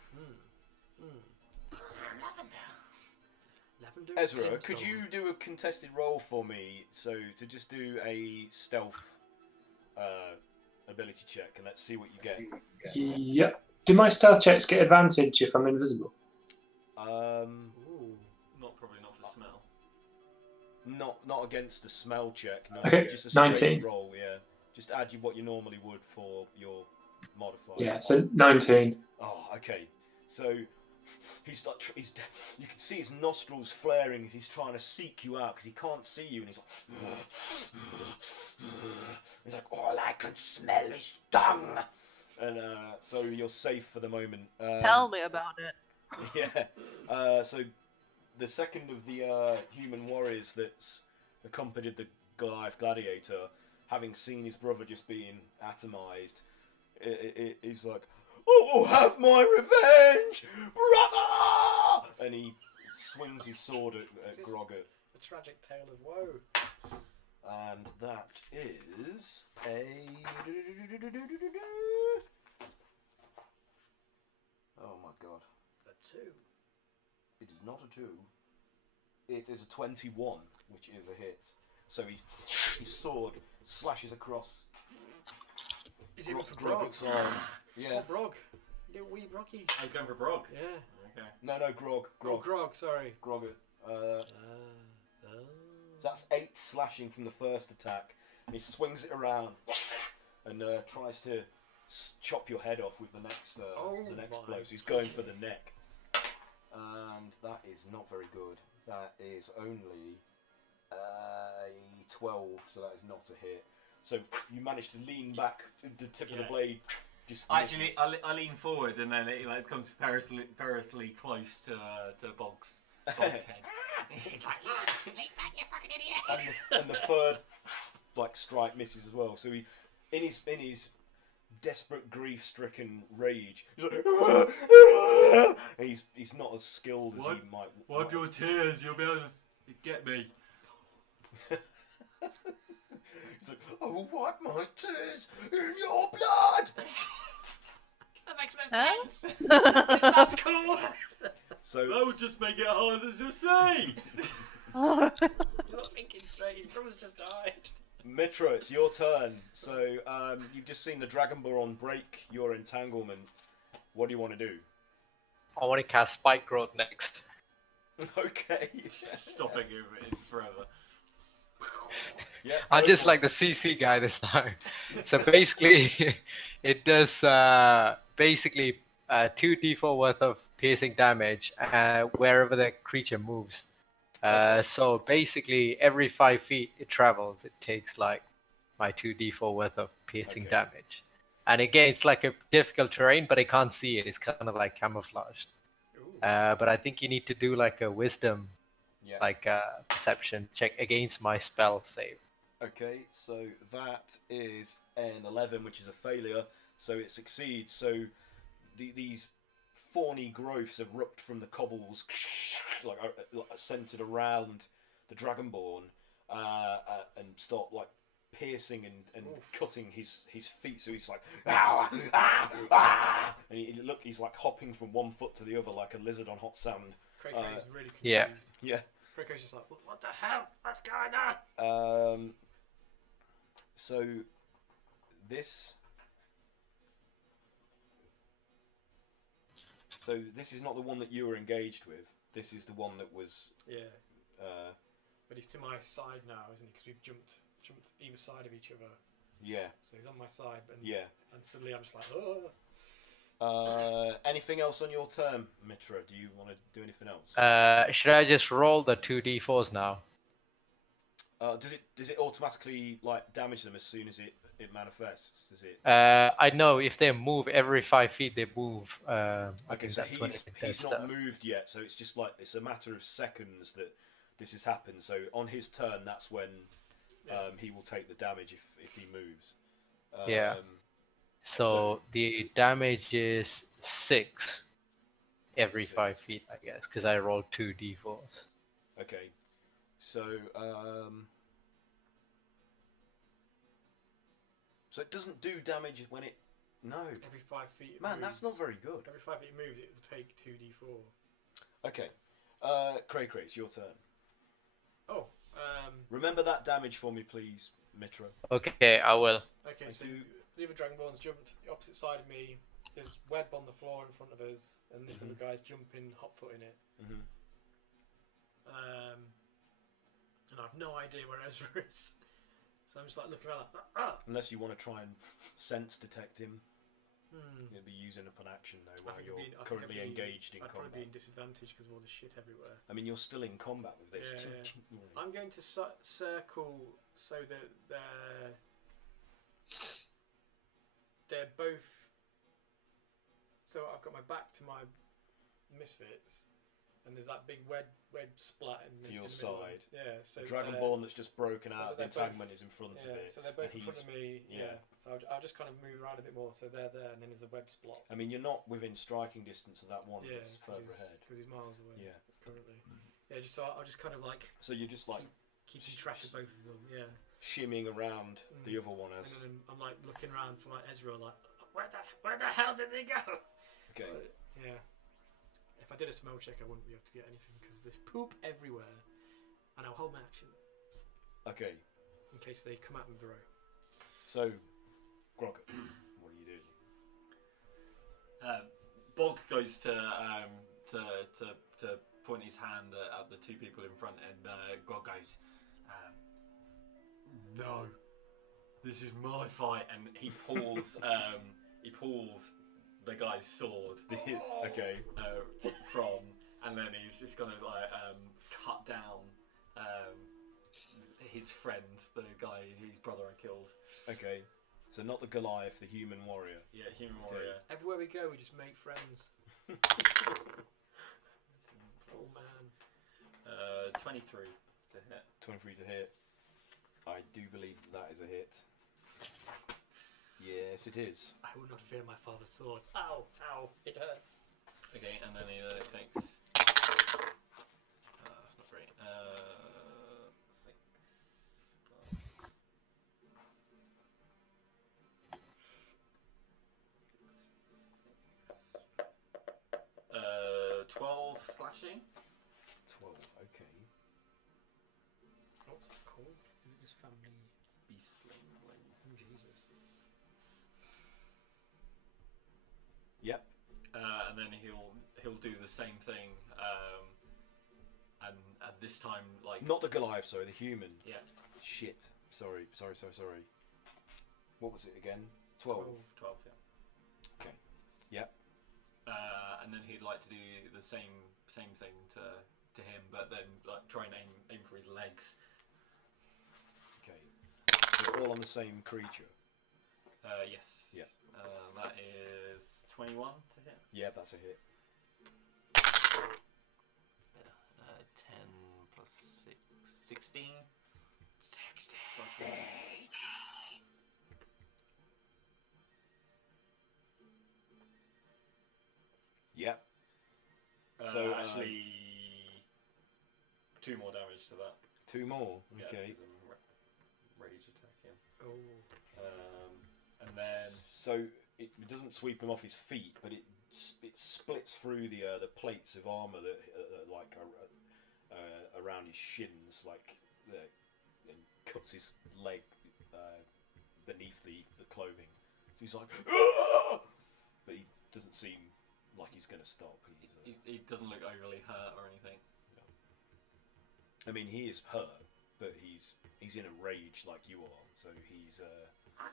Lavender. Ezra, and could Crimson. you do a contested roll for me? So to just do a stealth ability check, and let's see what you get. Yep. Do my stealth checks get advantage if I'm invisible? Ooh. Probably not for smell. Not against the smell check. No, Okay, just a straight 19. roll. Yeah, just add what you normally would for your modifier. Yeah, so 19. Oh, okay. So he's like, you can see his nostrils flaring as he's trying to seek you out because he can't see you, and he's like, all I can smell is dung. And so you're safe for the moment. Tell me about it. Yeah. So the second of the human warriors that's accompanied the Goliath Gladiator, having seen his brother just being atomized, he's like, "Oh, have my revenge, brother!" And he swings his sword at Grogget. A tragic tale of woe. And that is a... Oh my god. A 2. It is not a 2. It is a 21, which is a hit. So his sword slashes across Is it for Brog? Grogget's arm. Yeah. Oh, Brog. Little wee Broggy. I was going for Brog. Yeah. Okay. No, Grog. Oh, Grog, sorry. Grogget. So that's 8 slashing from the first attack. And he swings it around and tries to chop your head off with the next blow. So he's going for the neck. And that is not very good. That is only a 12, so that is not a hit. So you manage to lean back, the tip of the blade just Actually, I lean forward and then it like becomes perilously close to Bog's head. He's like, lean back, you fucking idiot. And the third like strike misses as well. So he, in his desperate grief-stricken rage, he's like, and he's not as skilled as he might. Wipe your tears, you'll be able to get me. He's like, I will wipe my tears in your blood. That makes no sense. It sounds cool. So That would just make it harder to say. You're not thinking straight. His brother's just died. Mitra, it's your turn. So you've just seen the Dragonborn break your entanglement. What do you want to do? I want to cast Spike Growth next. Okay. Stopping him forever. Yeah. I'm just like the CC guy this time. So basically, it does basically 2d4 worth of piercing damage wherever the creature moves. So basically, every 5 feet it travels, it takes like my 2d4 worth of piercing damage. And again, it's like a difficult terrain, but I can't see it. It's kind of like camouflaged. But I think you need to do like a wisdom, like perception check against my spell save. Okay, so that is an 11, which is a failure. So it succeeds. So these thorny growths erupt from the cobbles, like centered around the Dragonborn, and start like piercing and cutting his feet. So he's like, ah, ah, ah! And he's like hopping from one foot to the other like a lizard on hot sand. Craig is really confused. Yeah. Craig's just like, what the hell? What's going on? So this. So this is not the one that you were engaged with. This is the one that was. Yeah. But he's to my side now, isn't he? Because we've jumped either side of each other. Yeah. So he's on my side, but and suddenly I'm just like, oh. Anything else on your turn, Mitra? Do you want to do anything else? Should I just roll the 2d4s now? Does it automatically like damage them as soon as it manifests? Does it? I know if they move every 5 feet, they move. Okay, so he's not moved yet, so it's just like it's a matter of seconds that this has happened. So on his turn, that's when he will take the damage if he moves. So the damage is 6 every 5 feet, I guess, because I rolled 2d4s. Okay, so so it doesn't do damage when it Every 5 feet. It Man, moves. that's not very good. Every 5 feet it moves, it will take 2d4. Okay, Cray, it's your turn. Oh. Remember that damage for me, please, Mitra. Okay, I will. Okay, so the other Dragonborn's jumped the opposite side of me. There's web on the floor in front of us, and this other guy's jumping, hot-footing it. And I have no idea where Ezra is. So I'm just like looking around like, Unless you want to try and sense detect him. You'll be using up an action though while you're currently engaged in I'd combat. probably be in disadvantage because of all the shit everywhere. I mean, you're still in combat with this. Yeah. I'm going to circle so that they're both. So I've got my back to my Misfits, and there's that big web splat to your side. Yeah. So the Dragonborn that's just broken out. The entanglement is in front of it. So they're both in front of me. Yeah. So I'll just kind of move around a bit more. So they're there, and then there's the web splat. I mean, you're not within striking distance of that one that's further ahead. Because he's miles away. Yeah. Currently. Yeah. Just so I'll just kind of like. So you're just like keeping track of both of them. Yeah. Shimmying around the other one as. And then I'm like looking around for like Ezra, like where the hell did they go? Okay. Yeah. If I did a smell check, I wouldn't be able to get anything because there's poop everywhere, and I'll hold my action. Okay. In case they come at me, bro. So, Grog, what do you do? Bog goes to point his hand at the two people in front, and Grog goes, No, this is my fight, and he pulls the guy's sword. Okay. From, and then he's gonna like cut down his friend, the guy whose brother I killed. Okay. So not the Goliath, the human warrior. Yeah, human warrior. Everywhere we go, we just make friends. Oh man. 23 to hit. 23 to hit. I do believe that is a hit. Yes, it is. I will not fear my father's sword. Ow, ow, it hurt. Okay, and then he takes. That's not great. 6 plus 12 slashing. 12, okay. What's that called? Is it just family? It's beastling. Oh, Jesus. Yep. And then he'll do the same thing. And at this time, like Not the Goliath, sorry, the human. yeah, Shit. Sorry. What was it again? 12. 12. Yeah. Okay. Yep. And then he'd like to do the same thing to him, but then like try and aim for his legs. Okay. So all on the same creature. Yes. Yeah. That is 21 to hit. Yeah, that's a hit. 10 plus 6, 16. 16. Yep. So, actually, 2 more damage to that. 2 more. Yeah, Okay. 'cause I'm rage attack him. Oh. And then So it doesn't sweep him off his feet, but it splits through the plates of armor that like around his shins, like and cuts his leg beneath the clothing. So he's like, "Aah!" But he doesn't seem like he's going to stop. he doesn't look overly hurt or anything. I mean, he is hurt, but he's in a rage like you are. So he's I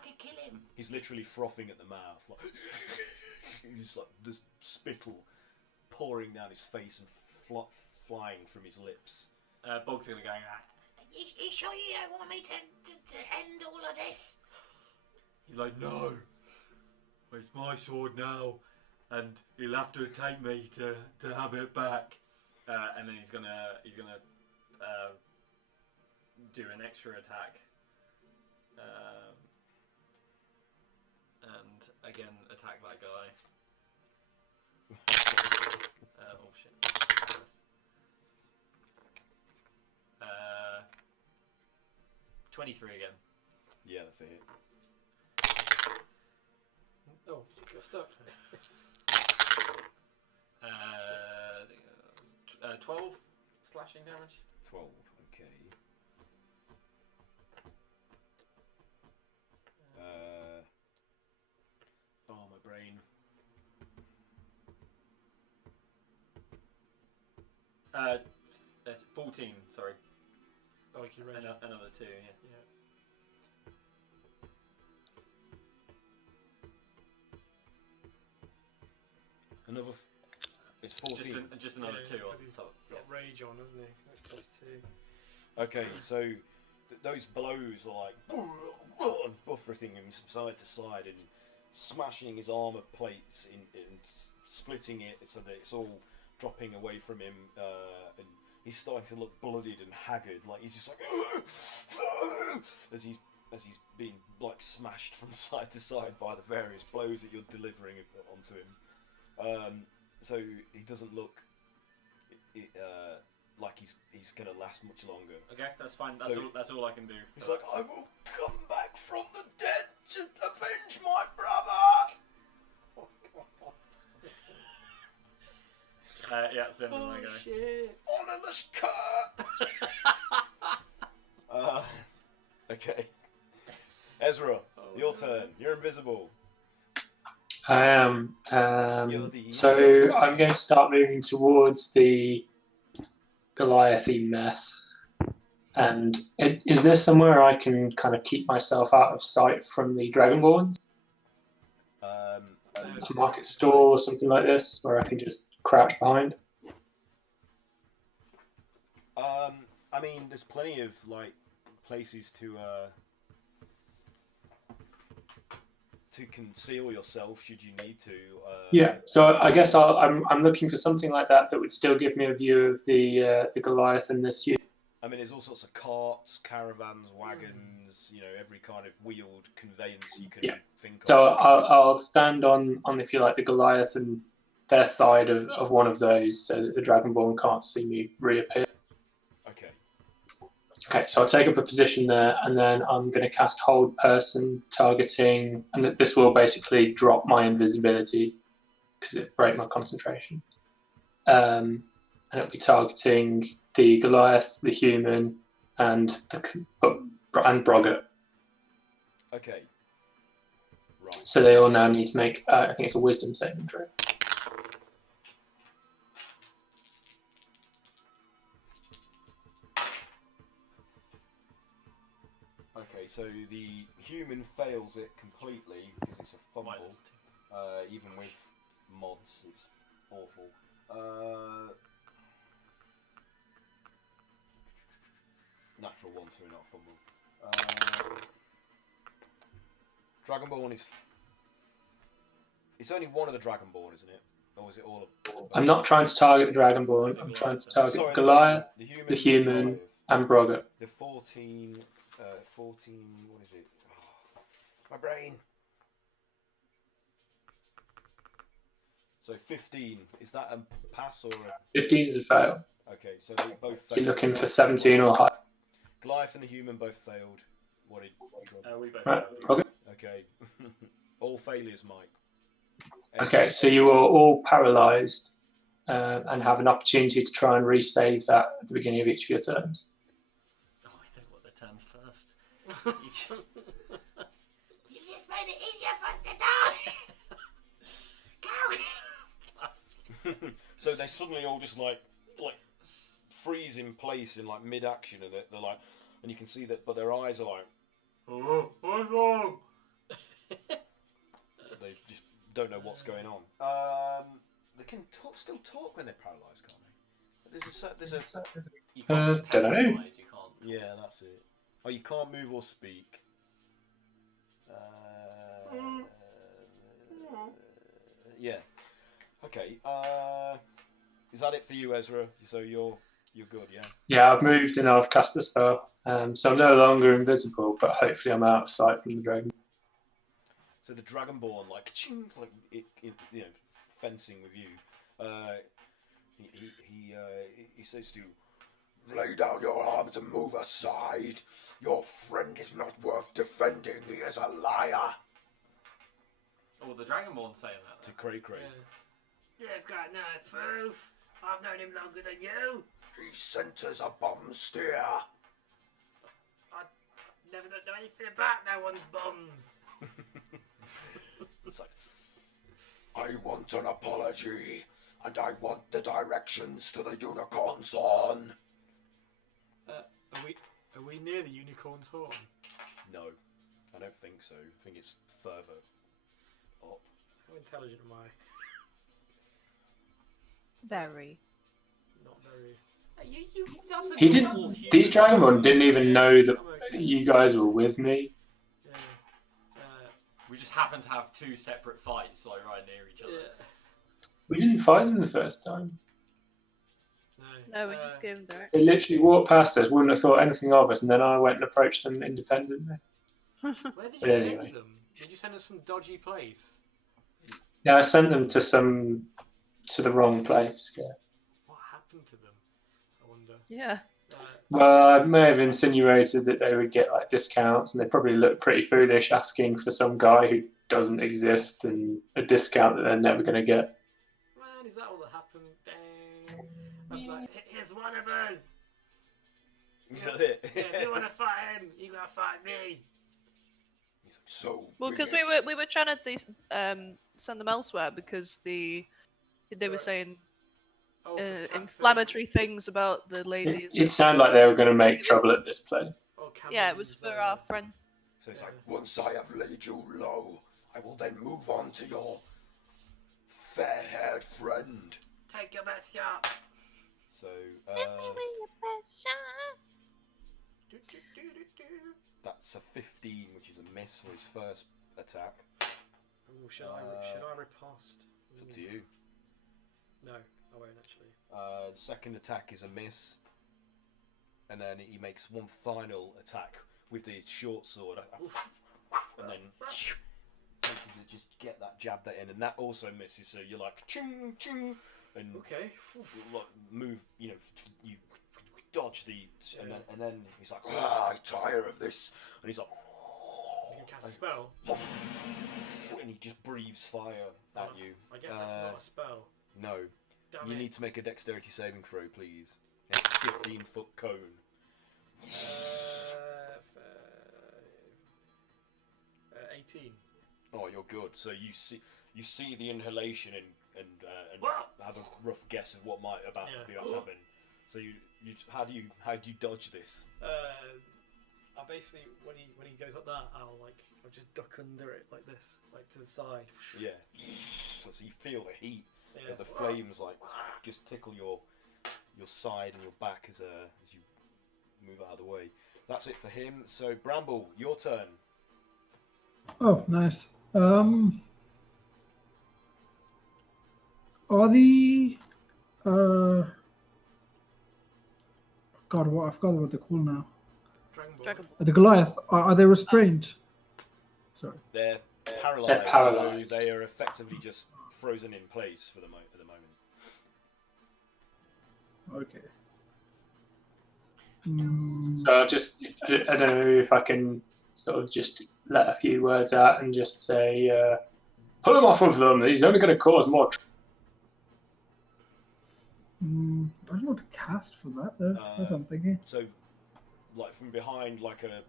could kill him. he's literally frothing at the mouth, like he's like this spittle pouring down his face and flying from his lips. Bog's gonna go. You sure you don't want me to end all of this? He's like, no, it's my sword now, and he'll have to take me to have it back. And then he's gonna do an extra attack, and again attack that guy. Oh shit. 23 again. Yeah, that's a hit. Oh, got stuck. 12 slashing damage. 12. Okay. Oh, my brain. 14. Sorry. Oh, like you read. Another 2. Yeah. Yeah. Another. It's 14. Just another 2 or he's so. got rage on, hasn't he? That's +2. Okay, so those blows are like buffeting him side to side and smashing his armor plates and splitting it so that it's all dropping away from him, and he's starting to look bloodied and haggard, like he's just like as he's being like smashed from side to side by the various blows that you're delivering onto him. So he doesn't look like he's gonna last much longer. Okay, that's fine. That's all I can do. He's like, I will come back from the dead to avenge my brother. Yeah, it's the end of my go. Shit. Honorless cur. Okay. Ezra, your turn. You're invisible. I am. So I'm going to start moving towards the Goliathy mess. And is there somewhere I can kind of keep myself out of sight from the Dragonborns? A market store or something like this, where I can just crouch behind? I mean, there's plenty of like places to conceal yourself should you need to. Yeah, so I guess I'm looking for something like that that would still give me a view of the Goliath and this unit. I mean, there's all sorts of carts, caravans, wagons, you know, every kind of wheeled conveyance you can think of. So I'll stand on, if you like, the Goliath and their side of one of those so that the Dragonborn can't see me reappear. Okay. Okay, so I'll take up a position there, and then I'm going to cast Hold Person, targeting, and this will basically drop my invisibility because it break my concentration. And it'll be targeting the Goliath, the human, and Brogget. Okay. Right. So they all now need to make, I think it's a Wisdom saving throw. Okay, so the human fails it completely because it's a fumble. Even with mods, it's awful. Natural one, so not fumble. Dragonborn is. It's only one of the Dragonborn, isn't it? Or is it all of? I'm not trying to target the Dragonborn. I'm trying to target Goliath, the human, and Brogget. The 14. 14. What is it? Oh, my brain. So 15. Is that a pass or a? 15 is a fail. Okay, so they both failed. You're looking for 17 or higher. Goliath and the human both failed. What did? We both Brogget. Okay. All failures, Mike. Okay, so you are all paralysed and have an opportunity to try and resave that at the beginning of each of your turns. Oh, I think what the turns first. You just made it easier for us to die! Go! So they suddenly all just like freeze in place in like mid-action, and they're like, and you can see that, but their eyes are like, oh, what's wrong? they just don't know what's going on. They can still talk when they're paralysed, can't they? There's a You can't don't know. You can't. yeah, that's it. Oh, you can't move or speak. Yeah. Okay. Is that it for you, Ezra? So you're good, yeah? Yeah, I've moved and I've cast the spell. So I'm no longer invisible, but hopefully I'm out of sight from the dragon. So the Dragonborn, like, ching, like you know, fencing with you. He says to you, "Lay down your arms and move aside. Your friend is not worth defending. He is a liar." Oh, the Dragonborn's saying that. To Cray Cray. You've got no proof. I've known him longer than you. He centres a bomb steer. I never know anything about no one's bombs. It's like, "I want an apology, and I want the directions to the unicorn's horn." Are we near the unicorn's horn? No, I don't think so. I think it's further up. How intelligent am I? Very. Not very. He didn't. These Dragonborn didn't even know that you guys were with me. Yeah. We just happened to have two separate fights, like right near each other. Yeah. We didn't fight them the first time. No, we just gave them direct. They literally walked past us, wouldn't have thought anything of us, and then I went and approached them independently. Where did you But send anyway. them? Did you send us some dodgy place? Yeah, I sent them to the wrong place. Yeah. What happened to them? I wonder. Yeah. Well, I may have insinuated that they would get like discounts, and they probably look pretty foolish asking for some guy who doesn't exist and a discount that they're never going to get. Man, is that all that happened? Dang. I was like, Here's one of us. Is that it? Yeah, if you want to fight him, you gotta fight me. So Well, because we were trying to send them elsewhere because they were saying Oh, for inflammatory things about the It, ladies. it sounded like they were going to make trouble at this place. Oh, Yeah, it was Cameron's, for our friends. So it's Yeah. like, once I have laid you low, I will then move on to your fair-haired friend. Take your best shot. So, Do-do-do-do-do. that's a 15, which is a miss for his first attack. Ooh, should I riposte? It's up to you. No, I won't actually. The second attack is a miss. And then he makes one final attack with the short sword. And then tempted to just get that jab that in. And that also misses. So you're like, chung, chung. And Okay. you like move, you dodge the. And, Yeah. then he's like, I tire of this. And he's like, You can cast a spell. and he just breathes fire at you. I guess that's not a spell. No. Damn You it. need to make a dexterity saving throw, please. It's a 15-foot cone. 18. Oh, you're good. So you see the inhalation and have a rough guess of what might about to be about to happen. So how do you dodge this? I basically when he goes like that, I'll just duck under it like this, like to the side. Yeah. So you feel the heat Yeah. of the flames just tickle your side and your back as you move out of the way. That's it for him. So Bramble, your turn. Oh, nice. Are the God, I forgot what they're called now. Dragonborn. The Goliath. Are they restrained? Sorry. They're paralyzed. They're paralyzed. So they are effectively just frozen in place for the moment. Okay. Mm, So I don't know if I can sort of just let a few words out and just say, pull him off of them. He's only going to cause more. I don't know what to cast for that though. That's what I'm thinking. So, like from behind, like a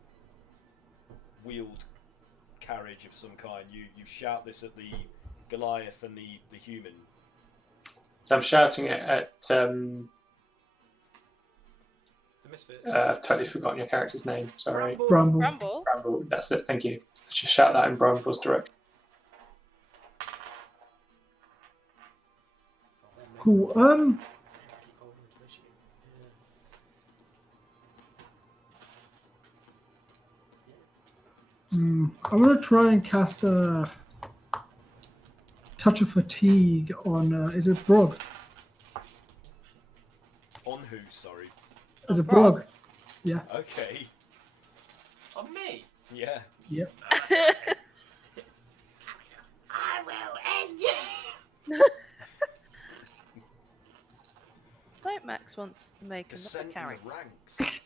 wheeled carriage of some kind, you shout this at the Goliath and the human. So I'm shouting it at. The Misfits. I've totally forgotten your character's name. Sorry. Bramble. Bramble. Bramble. That's it. Thank you. Just shout that in Bramble's direction. Cool. I'm gonna try and cast a touch of fatigue on. Is it Brog? On who? Sorry. Is it Brog? Yeah. Okay. On me? Yeah. Yep. I will end you. It's like Max wants to make another Descent in the character. ranks. What's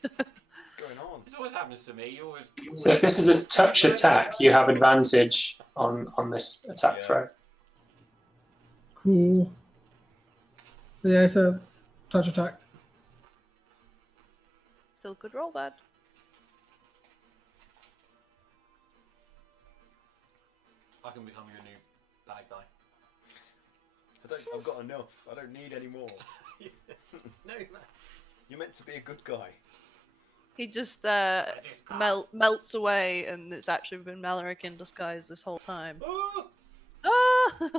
going on? This always happens to me. You always. So if this is a touch attack, you have advantage on this attack Yeah. throw. Cool. So yeah, it's a touch attack. Still good roll, bad. I can become your new bad guy. I've got enough. I don't need any more. No, man. You're meant to be a good guy. He just just can't. melts away, and it's actually been Maloric in disguise this whole time. Oh! Ah!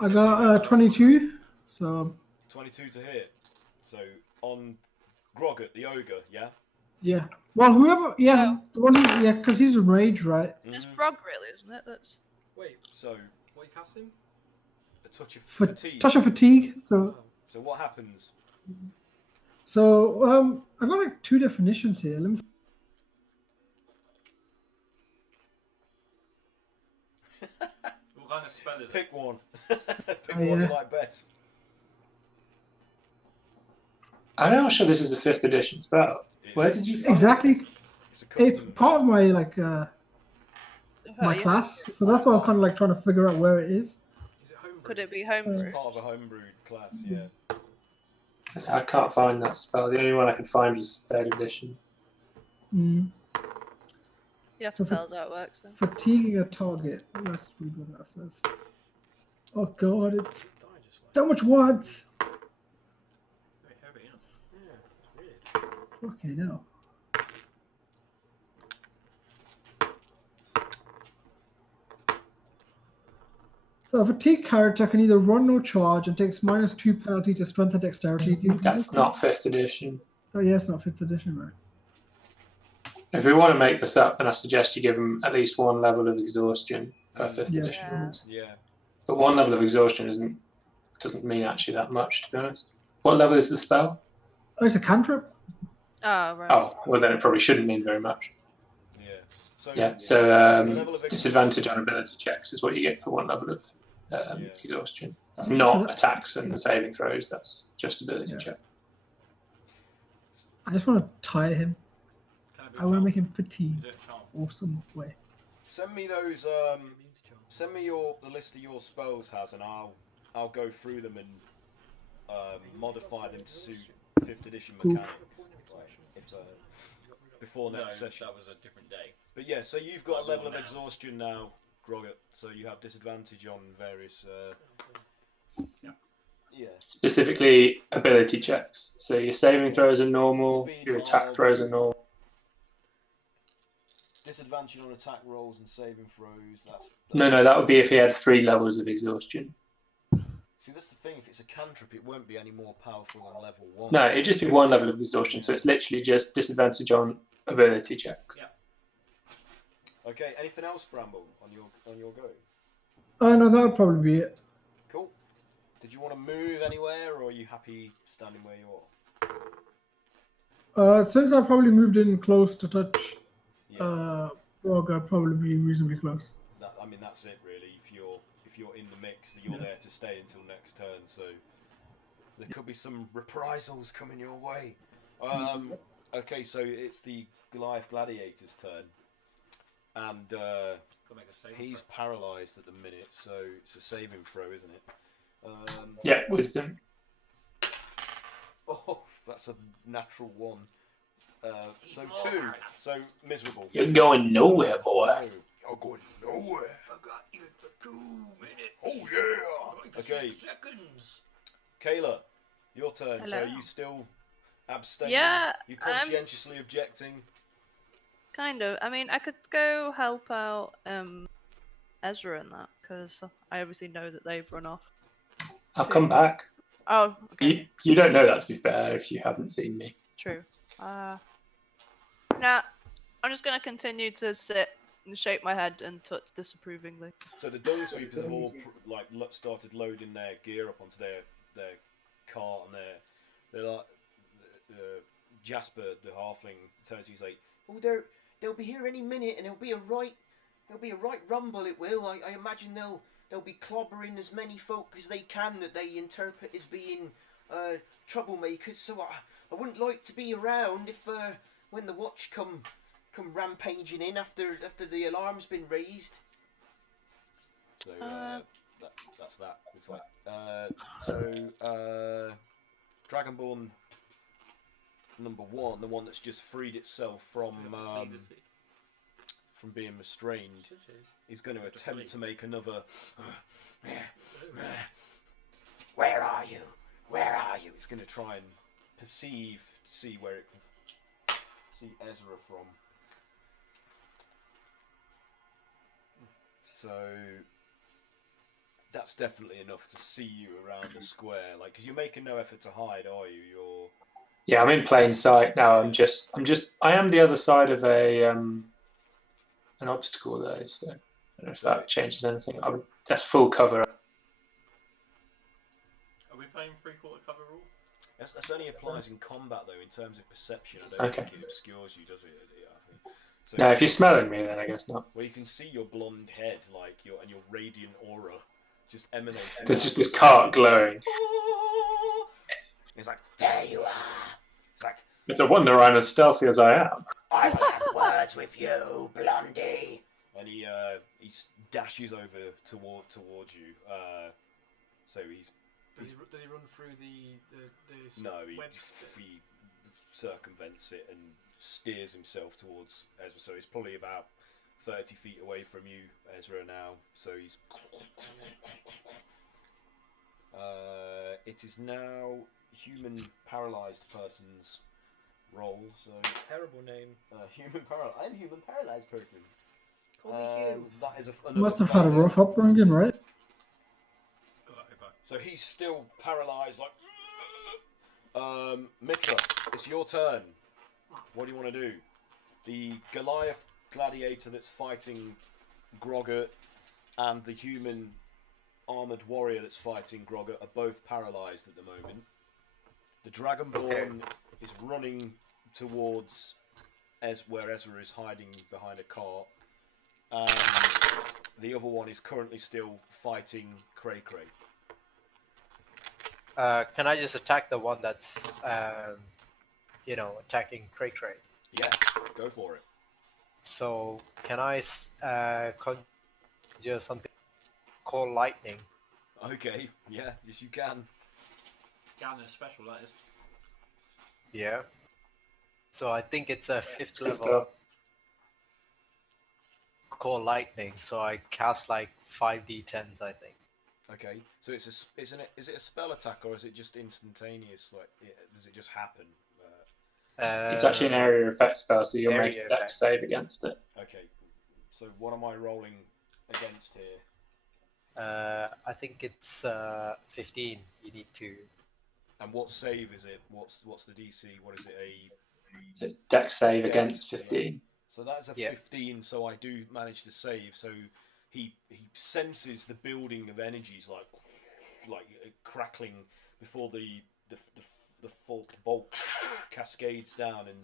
I got 22. So 22 to hit. So on Grogget, the ogre, yeah? yeah. Well, whoever. Yeah. The one. Yeah, because he's a rage, right? It's Mhm. Brog, really, isn't it? That's Wait, So what are you casting? a touch of Fa- fatigue. touch of fatigue. So Oh. So what happens? I've got like two definitions here. Let me. What kind of spell is it? Pick one. Pick Oh, one you yeah. like best. I'm not sure this is the 5th edition spell. Where did you find Exactly. It's a It's custom. part of my like so my yeah. class, so that's why I was kind of like trying to figure out where it is. Is it homebrew? Could it be It's homebrew? part of a homebrewed class, yeah. I can't find that spell. The only one I could find was 3rd edition. Mm. You have to tell us how it works. Then. Fatiguing a target. Let's read what that says. Oh god, it's Die just So much words. Very heavy, isn't it? Yeah, it's weird. Fucking hell. So a fatigue character can either run or charge and takes -2 penalty to strength and dexterity. That's not 5th edition. Oh yeah, it's not 5th edition, right? If we want to make this up, then I suggest you give them at least 1 level of exhaustion per 5th Yeah. edition. Yeah. But 1 level of exhaustion doesn't mean actually that much, to be honest. What level is the spell? Oh, it's a cantrip. Oh, right. Oh, well then it probably shouldn't mean very much. Yeah. So Yeah, so level of disadvantage on ability checks is what you get for 1 level of Yeah. exhaustion. That's not attacks and saving throws, that's just ability Yeah. check. I just want to tire him. Can I want to make him Is fatigued it charm? or some way. send me those. Immune to charm. Send me the list of your spells has, and I'll go through them and modify them to suit 5th edition Cool. mechanics. Right, if, before No, next session. that was a different day. But yeah, so you've got a Like level more of now. exhaustion now, Grogget. So you have disadvantage on various. Yeah. Specifically ability checks. So your saving throws are normal, Speed, your attack hard. throws are normal. Disadvantage on attack rolls and saving throws. That's No, that would be if he had 3 levels of exhaustion. See, that's the thing. If it's a cantrip, it won't be any more powerful than level 1. No, it'd just be 1 level of exhaustion, so it's literally just disadvantage on ability checks. Yeah. Okay. Anything else, Bramble, on your go? Oh no, that would probably be it. Cool. Did you want to move anywhere, or are you happy standing where you are? Since I probably moved in close to touch Yeah. Rogue, I'd probably be reasonably close. I mean, that's it really. If you're in the mix, you're there to stay until next turn. So there could be some reprisals coming your way. Okay, so it's the Goliath Gladiator's turn, and Gotta make a saving he's throw. paralysed at the minute. So it's a saving throw, isn't it? Yeah, wisdom. Oh, that's a natural 1. So He's 2. more. So miserable. You're going nowhere, boy. No, you're going nowhere. I got you for 2 minutes. Oh yeah. Okay, Seconds. Kayla, your turn. So Hello. you still abstaining? Yeah, You conscientiously objecting? Kind of. I mean, I could go help out Ezra in that, because I obviously know that they've run off. I'll come back. Oh, okay. You don't know that, to be fair, if you haven't seen me. True. Nah, I'm just gonna continue to sit and shake my head and tut disapprovingly. So the dung sweepers have all started loading their gear up onto their cart, and they're like Jasper, the halfling, turns to you, he's like, "Oh, they'll be here any minute, and it'll be a right rumble. It will. I imagine they'll be clobbering as many folk as they can that they interpret as being troublemakers. So I wouldn't like to be around if when the watch come rampaging in after the alarm's been raised." So that's that. It's like Dragonborn number 1, the one that's just freed itself from being restrained, is going to attempt to make another. Where are you? Where are you? It's going to try and see where it can see Ezra from. So that's definitely enough to see you around the square, like, because you're making no effort to hide, are you? Yeah, I'm in plain sight now. I am the other side of an obstacle though, so I don't know if that changes anything. That's full cover. Are we playing 3/4 cover rule? That only applies in combat, though. In terms of perception, I don't think it obscures you, does it? Yeah, I think. So, No, if you're smelling me, then I guess not. well, you can see your blonde head, like your radiant aura, just emanating. There's just this cart glowing. It's like, there you are. It's like, It's a wonder I'm as stealthy as I am. I will have words with you, Blondie. And he dashes over towards you. So he's. Does he run through the No, webs? he circumvents it and steers himself towards Ezra. So he's probably about 30 feet away from you, Ezra, now. So he's It is now human paralyzed person's role. So Terrible name. human paralyzed. I'm human paralyzed person. Call me Hugh. That is Must have had a rough upbringing, right? So he's still paralyzed, like. Mitra, it's your turn. What do you want to do? The Goliath Gladiator that's fighting Groggart and the human armoured warrior that's fighting Groggart are both paralysed at the moment. The Dragonborn is running towards where Ezra is hiding behind a cart. And the other one is currently still fighting Cray Cray. Can I just attack the one that's, attacking Cray Cray? Yeah, go for it. So, can I conjure something called lightning? Okay, yeah, yes you can. Can is special, that is. Yeah. So I think it's a 5th level called lightning. So I cast like 5d10s, I think. Okay, so is it a spell attack or is it just instantaneous? Like, does it just happen? It's actually an area effect spell, so you'll make Area a dex effect. save against it. Okay, so what am I rolling against here? I think it's 15. You need to. And what save is it? What's the DC? What is it? So it's dex save Dex, against yeah. 15. So that's a 15. So I do manage to save. So he senses the building of energies like crackling before the forked bolt cascades down and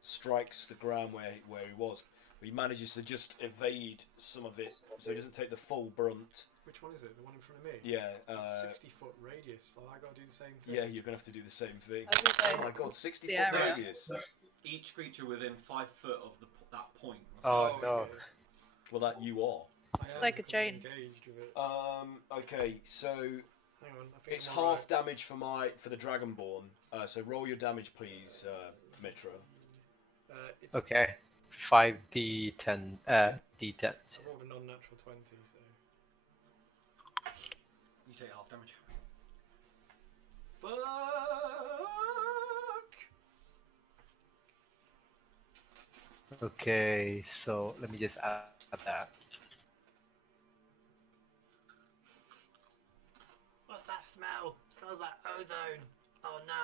strikes the ground where he was. But he manages to just evade some of it, so he doesn't take the full brunt. Which one is it? The one in front of me? Yeah. 60-foot radius. So I got to do the same thing. Yeah, you're gonna have to do the same thing. I was gonna say, Oh my god, 60 the foot area. radius. Each creature within 5 foot of that point. Oh no. okay. Well, that you are. I am like a chain. engaged with it. Okay, so Hang on. I think it's I'm half alright. damage for the Dragonborn. So roll your damage, please, Mitra. It's Okay. 5d10. D10. I rolled a non-natural 20, so. You take half damage. Fuck. Okay, so let me just add that. What's that smell? Smells like ozone. Oh no.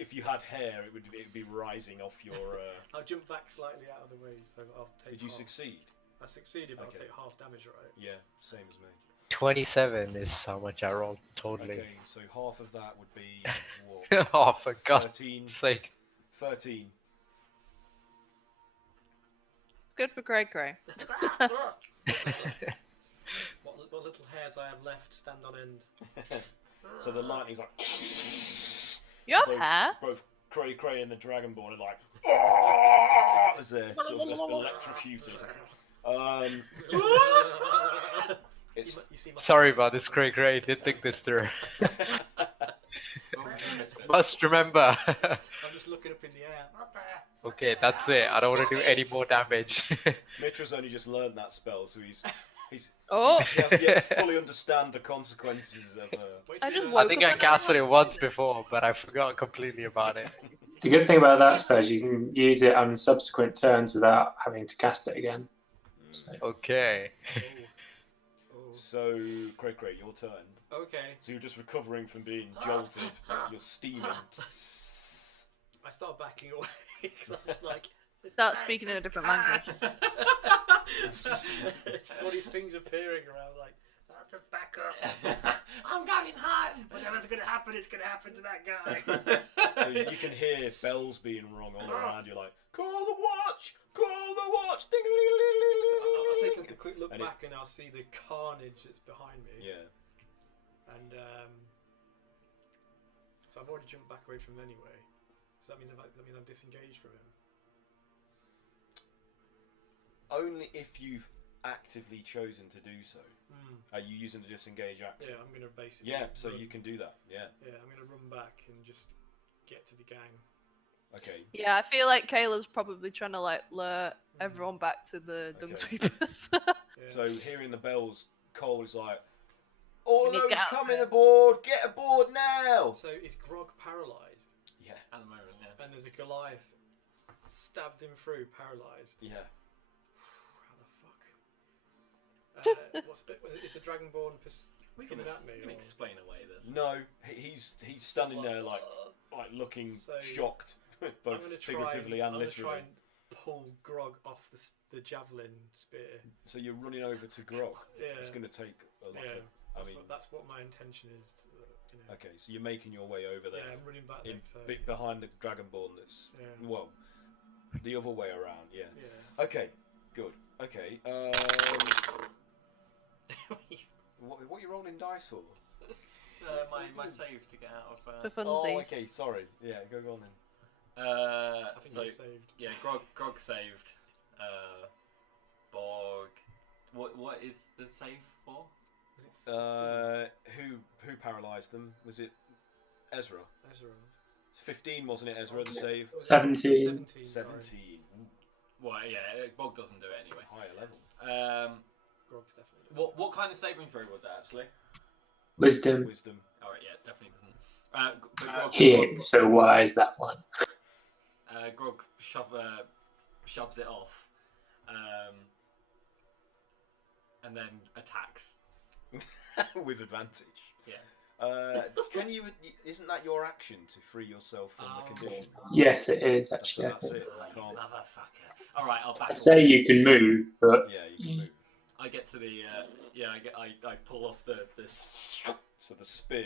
If you had hair, it would be rising off your. I'll jump back slightly out of the way, so I'll take. Did you half. succeed? I succeeded, but Okay. I'll take half damage, right? Yeah, same as me. 27 is how much I rolled totally. Okay, so half of that would be what? Oh, for God's 13. sake. 13. Good for Cray Cray. What little hairs I have left stand on end. So the lightning's like. Your both, hair? Both Cray Cray and the Dragonborn are like. As they're sort of electrocuted. It's You see my Sorry about this, Cray Cray. Didn't think this through. Must remember. I'm just looking up in the air. Okay, that's it. I don't want to do any more damage. Mitra's only just learned that spell, so he's Oh, he has yet to fully understand the consequences of. Wait I till just you woke I think up I and casted it realised once it. before, but I forgot completely about it. The good thing about that spell is you can use it on subsequent turns without having to cast it again. So, Okay. Oh. So, Cray Cray, your turn. Okay. So you're just recovering from being jolted. You're steaming. I start backing away. 'Cause I'm just like. Start speaking in a different language. It's just all these things appearing around, like, I'll just back up. I'm going home. Whatever's gonna happen, it's gonna happen to that guy. So you can hear bells being rung all around. You're like, call the watch! Call the watch! Ding, ling, ling, ling, ling, I'll ling, take ling. a quick look And it- back and I'll see the carnage that's behind me. Yeah. And so I've already jumped back away from him anyway. So that means I'm disengaged from him. Only if you've actively chosen to do so. Mm. Are you using the disengage action? Yeah, I'm gonna basically. Yeah, so run. you can do that. Yeah. Yeah, I'm gonna run back and just get to the gang. Okay. Yeah, I feel like Kayla's probably trying to like lure everyone back to the dung Okay. sweepers. Yeah. So hearing the bells, Cole is like, All We need to those get out coming there. aboard. Get aboard now. So is Grog paralysed? Yeah. At the moment, yeah. And there's a Goliath stabbed him through, paralysed. Yeah. How the fuck? Is the Dragonborn We can, coming at me? we can or- explain away this. No, he's standing there like looking So, shocked, I'm both gonna try figuratively and, and I'm gonna try literally. and pull Grog off the javelin spear. So you're running over to Grog. Yeah. It's going to take Yeah. that's That's what my intention is. You know. okay. So you're making your way over there, Yeah, I'm running back in, next. So, behind the Dragonborn. That's Yeah. well, the other way around. Yeah. yeah. Okay. Good. Okay. What are you rolling dice for? My save to get out of. For funsies. Oh, okay. Sorry. Yeah. Go on then. I think So he's saved. yeah, Grog saved. Bog. What is the save for? Who paralysed them? Was it Ezra? Ezra. 15, wasn't it, Ezra, the save? 17. 17. 17. Ooh, Well, yeah, Bog doesn't do it anyway. higher level. Grog's definitely. What kind of saving throw was that actually? Wisdom. Wisdom. All right, yeah, definitely doesn't. But Grog, Here, so why is that one? Grog shoves it off, and then attacks. With advantage. Yeah. Can you? Isn't that your action to free yourself from the condition? Yes, it is That's, actually. I that's think. it. You motherfucker. All right, I'll back. I'd say you can move, but Yeah, you can move. I get to the I pull off the. So the spear.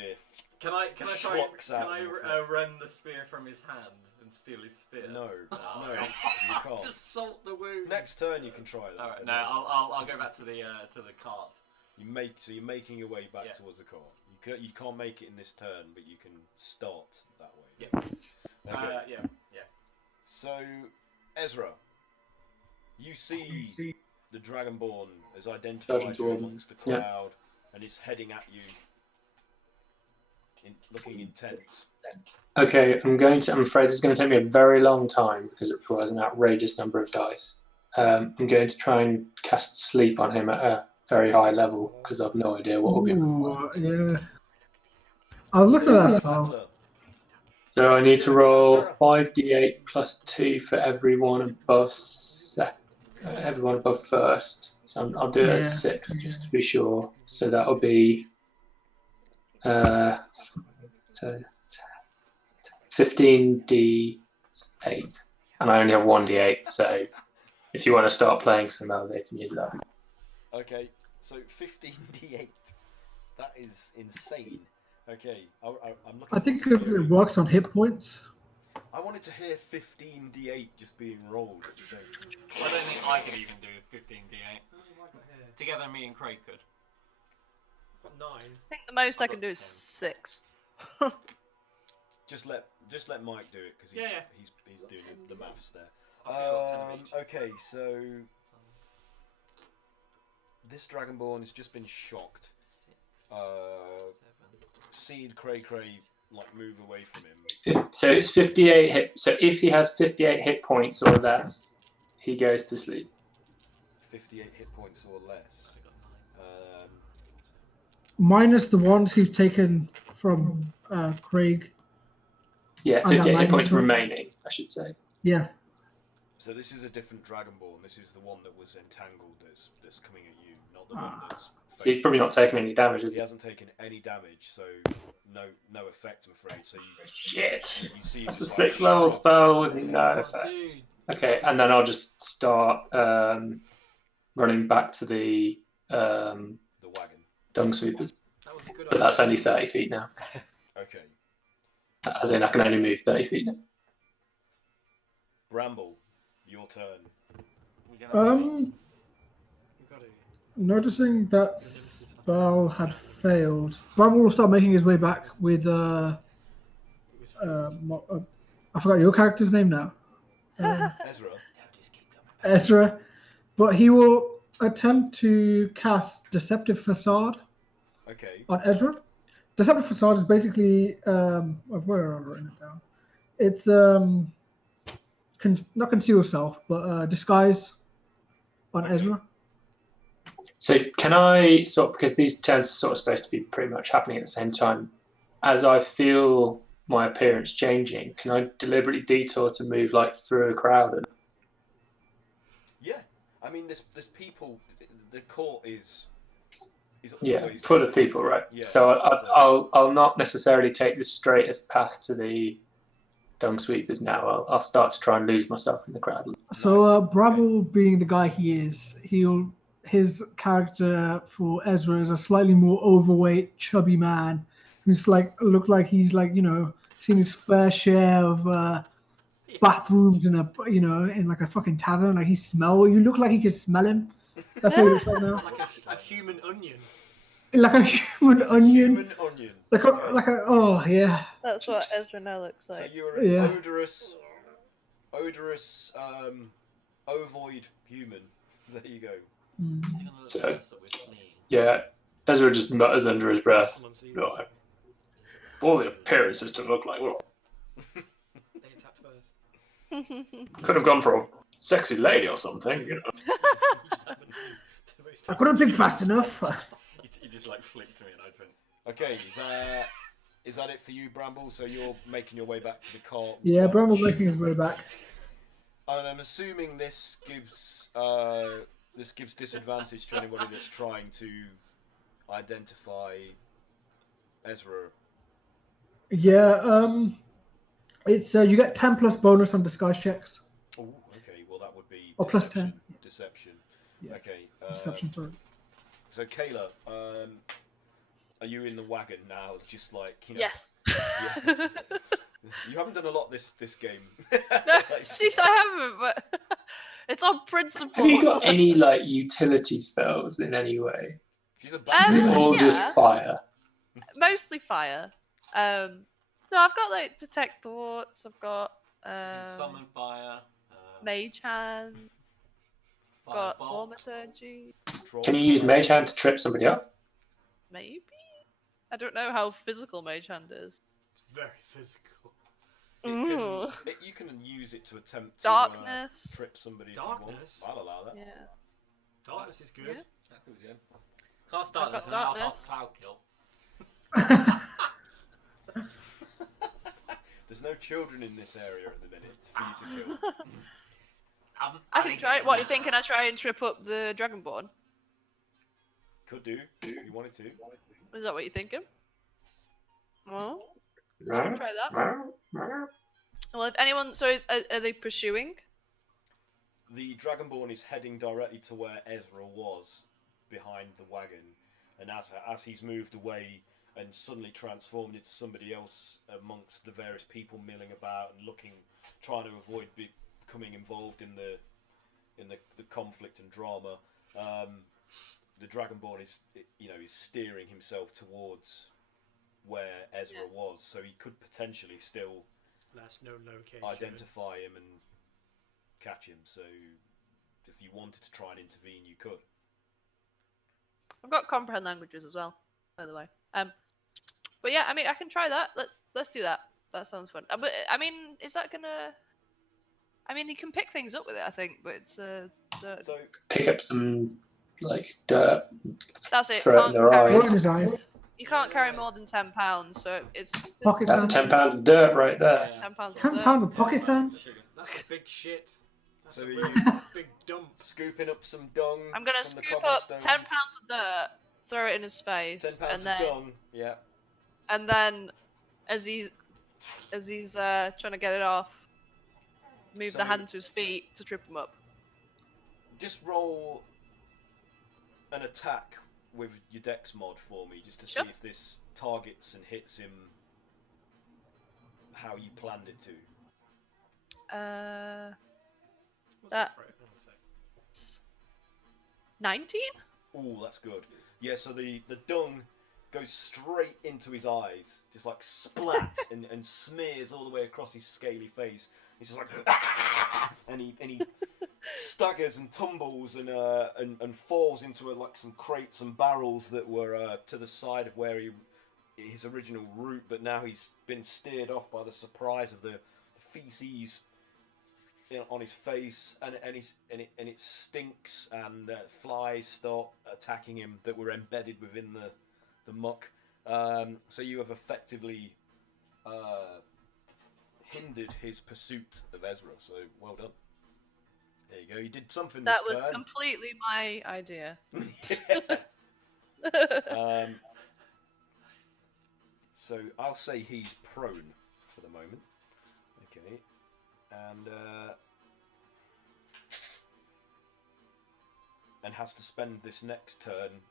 Can I try? Clocks Can out I in your throat. rend the spear from his hand and steal his spear? No, no, you can't. Just salt the wound. Next turn you can try that. All right, then. no, I'll go back to the cart. You're making your way back Yeah. towards the cart. You can't make it in this turn, but you can start that way. Yeah. Okay. Yeah. So, Ezra, you see the Dragonborn has identified you Dragonborn, amongst the yeah. crowd and is heading at you, looking intense. okay, I'm afraid this is going to take me a very long time because it requires an outrageous number of dice. I'm going to try and cast sleep on him at a very high level because I've no idea what will be. Ooh, yeah. I was looking at that spell. So I need to roll 5d8 plus 2 for everyone above first. So I'll do it Yeah. at 6 just to be sure. So that'll be so 15d8, and I only have 1d8. So if you want to start playing some elevator music, that'd be Okay, so 15d8. That is insane. Okay, I'm looking. I think forward to because it hearing- works on hit points. I wanted to hear 15d8 just being rolled at the same. I don't think I could even do 15d8. Together, me and Craig could. Got 9. I think the most I I've can got do is 10. 6. Just let Mike do it because he's, Yeah. he's doing the maths there. I think I've got 10 of each. Okay, so this Dragonborn has just been shocked. 6, 7. Seed Cray like move away from him. so it's 58 hit. So if he has 58 hit points or less, he goes to sleep. 58 hit points or less. I got 9. Minus the ones he's taken from Craig. Yeah, And 58 that hit points might be- remaining, I should say. Yeah. So this is a different Dragonborn. This is the one that was entangled. That's coming at you, not the one that's. So he's probably not taking any damage, is He he? hasn't taken any damage, so no effect, I'm afraid. So Shit. you see. That's a it's 6th like- level spell with no Oh, effect. dude. Okay, and then I'll just start running back to the The wagon. dung sweepers. That was a good But that's only 30 feet now. Okay. As in, I can only move 30 feet now. Bramble, your turn. We're gonna Um, Got it. noticing that spell had failed, Bramble will start making his way back with It was I forgot your character's name now. Ezra. Ezra, but he will attempt to cast Deceptive Facade Okay. on Ezra. Deceptive Facade is basically where have I written it down? It's not conceal self, but disguise on Ezra. So can I because these turns are sort of supposed to be pretty much happening at the same time, as I feel my appearance changing, can I deliberately detour to move like through a crowd? And... Yeah, I mean, there's people. The court is Yeah, always full of people, right? Yeah, so I'll not necessarily take the straightest path to the dung sweepers now. I'll start to try and lose myself in the crowd. So Bramble, being the guy he is, his character for Ezra is a slightly more overweight, chubby man who's looked like he's seen his fair share of bathrooms in a fucking tavern. Like you look like you could smell him. That's what he looks like now. Like a human onion. Like a human onion. Human onion. Oh yeah. That's what Ezra now looks So like. you're an Yeah. odorous, ovoid human. There you go. So, yeah, Ezra just mutters under his breath. Someone sees No, us. all the appearances to look like. Well, They attacked first. could have gone for a sexy lady or something, you know. You just happened to the most- I couldn't think fast enough. He just like flicked me and I just went. Okay, is that it for you, Bramble? So you're making your way back to the car. Yeah, Bramble's making his way back. And I'm assuming this gives disadvantage to anybody that's trying to identify Ezra. Yeah, it's you get 10 plus bonus on disguise checks. Oh, okay. Well, that would be Or plus 10. Deception. Yeah. Okay. Deception, sorry. So Kayla, are you in the wagon now? Just like Yes. Yeah. You haven't done a lot this game. No, see, I haven't, but it's on principle. Have you got any like utility spells in any way? She's a Um, bad Or yeah. just fire? Mostly fire. No, I've got like detect thoughts. I've got Summon fire. mage hand. Got Fireball. thaumaturgy. Can you use Mage Hand to trip somebody up? Maybe. I don't know how physical mage hand is. It's very physical. You can use it to attempt to Darkness. trip somebody. Darkness? If you want. I'll allow that. Yeah. Darkness is good. Yeah. That could be good. Can't start I've got this and I'll darkness. cloud kill. There's no children in this area at the minute for you to kill. I can try. What, you think? Can I try and trip up the Dragonborn? Could do if you wanted to. Is that what you're thinking? Well, I can try that. Well, if anyone, so are they pursuing? The Dragonborn is heading directly to where Ezra was, behind the wagon, and as he's moved away and suddenly transformed into somebody else amongst the various people milling about and trying to avoid becoming involved in the conflict and drama, the Dragonborn is steering himself towards where Ezra was, so he could potentially still That's no location. identify him and catch him. So if you wanted to try and intervene, you could. I've got comprehend languages as well, by the way. But yeah, I mean, I can try that. Let's do that. That sounds fun. But I mean, is that gonna? I mean, you can pick things up with it, I think, but it's So Pick up some like dirt. that's it. Throw it in their Can't Throw eyes. in his eyes. You can't carry more than 10 pounds, so it's Pocket That's sand. £10 of dirt right there. 10 pounds. 10 pounds of pocket sand. That's a big shit. That's So a you- real big dump. scooping up some dung. I'm gonna from the scoop up 10 cobblestones. pounds of dirt, throw it in his face, 10 pounds and of then dung. Yeah. as he's trying to get it off, move So- the hand to his feet to trip him up. Just roll an attack with your dex mod for me, just to Sure. see if this targets and hits him how you planned it to. What's That- for it? Hold on a sec. 19? Ooh, that's good. Yeah, so the dung goes straight into his eyes, just like splat and smears all the way across his scaly face. He's just like, "Ah!" and he staggers and tumbles and falls into like some crates and barrels that were to the side of where his original route, but now he's been steered off by the surprise of the feces on his face, and it stinks, and flies start attacking him that were embedded within the muck. So you have effectively hindered his pursuit of Ezra. So well done. There you go. You did something That this was turn. completely my idea. So I'll say he's prone for the moment. Okay, and has to spend this next turn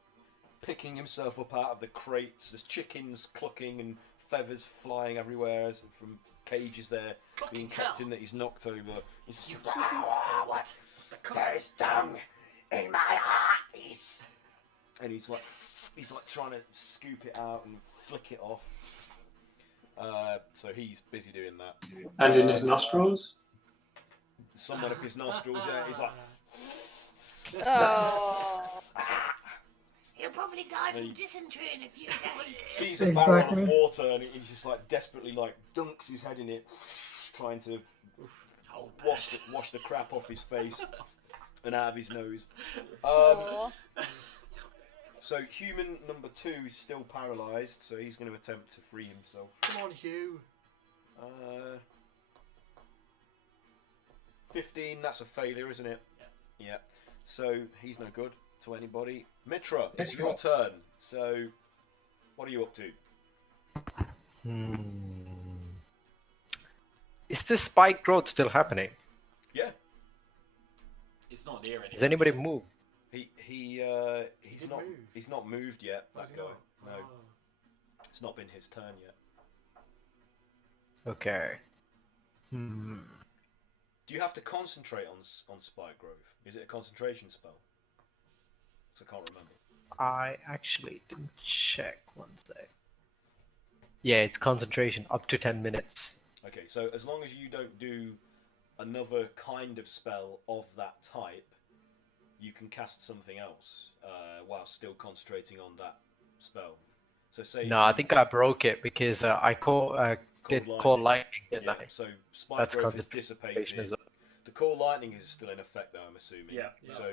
picking himself up out of the crates. There's chickens clucking and feathers flying everywhere from cages there being kept in that he's knocked over. He's, what? There's dung in my eyes. And he's like trying to scoop it out and flick it off. So he's busy doing that. And in his nostrils? Somewhat of his nostrils, yeah. He's like. Oh. He'll probably die from dysentery in a few days. Sees a barrel of water and he's just like desperately like dunks his head in it, trying to wash the crap off his face and out of his nose. So human number 2 is still paralysed, so he's going to attempt to free himself. Come on, Hugh. 15, that's a failure, isn't it? Yeah. So he's no good to anybody. Mitra, it's your turn. So what are you up to? Is this spike growth still happening? Yeah. It's not near anymore. Has anybody moved? He's not moved yet. That guy. No. Oh. It's not been his turn yet. Okay. Do you have to concentrate on spike growth? Is it a concentration spell? Because I can't remember. I actually didn't check. One sec. Yeah, it's concentration up to 10 minutes. Okay, so as long as you don't do another kind of spell of that type, you can cast something else while still concentrating on that spell. So say No, I think I broke it because I did call lightning, didn't I? So spike growth is dissipated. As well. The call lightning is still in effect, though. I'm assuming. Yeah. So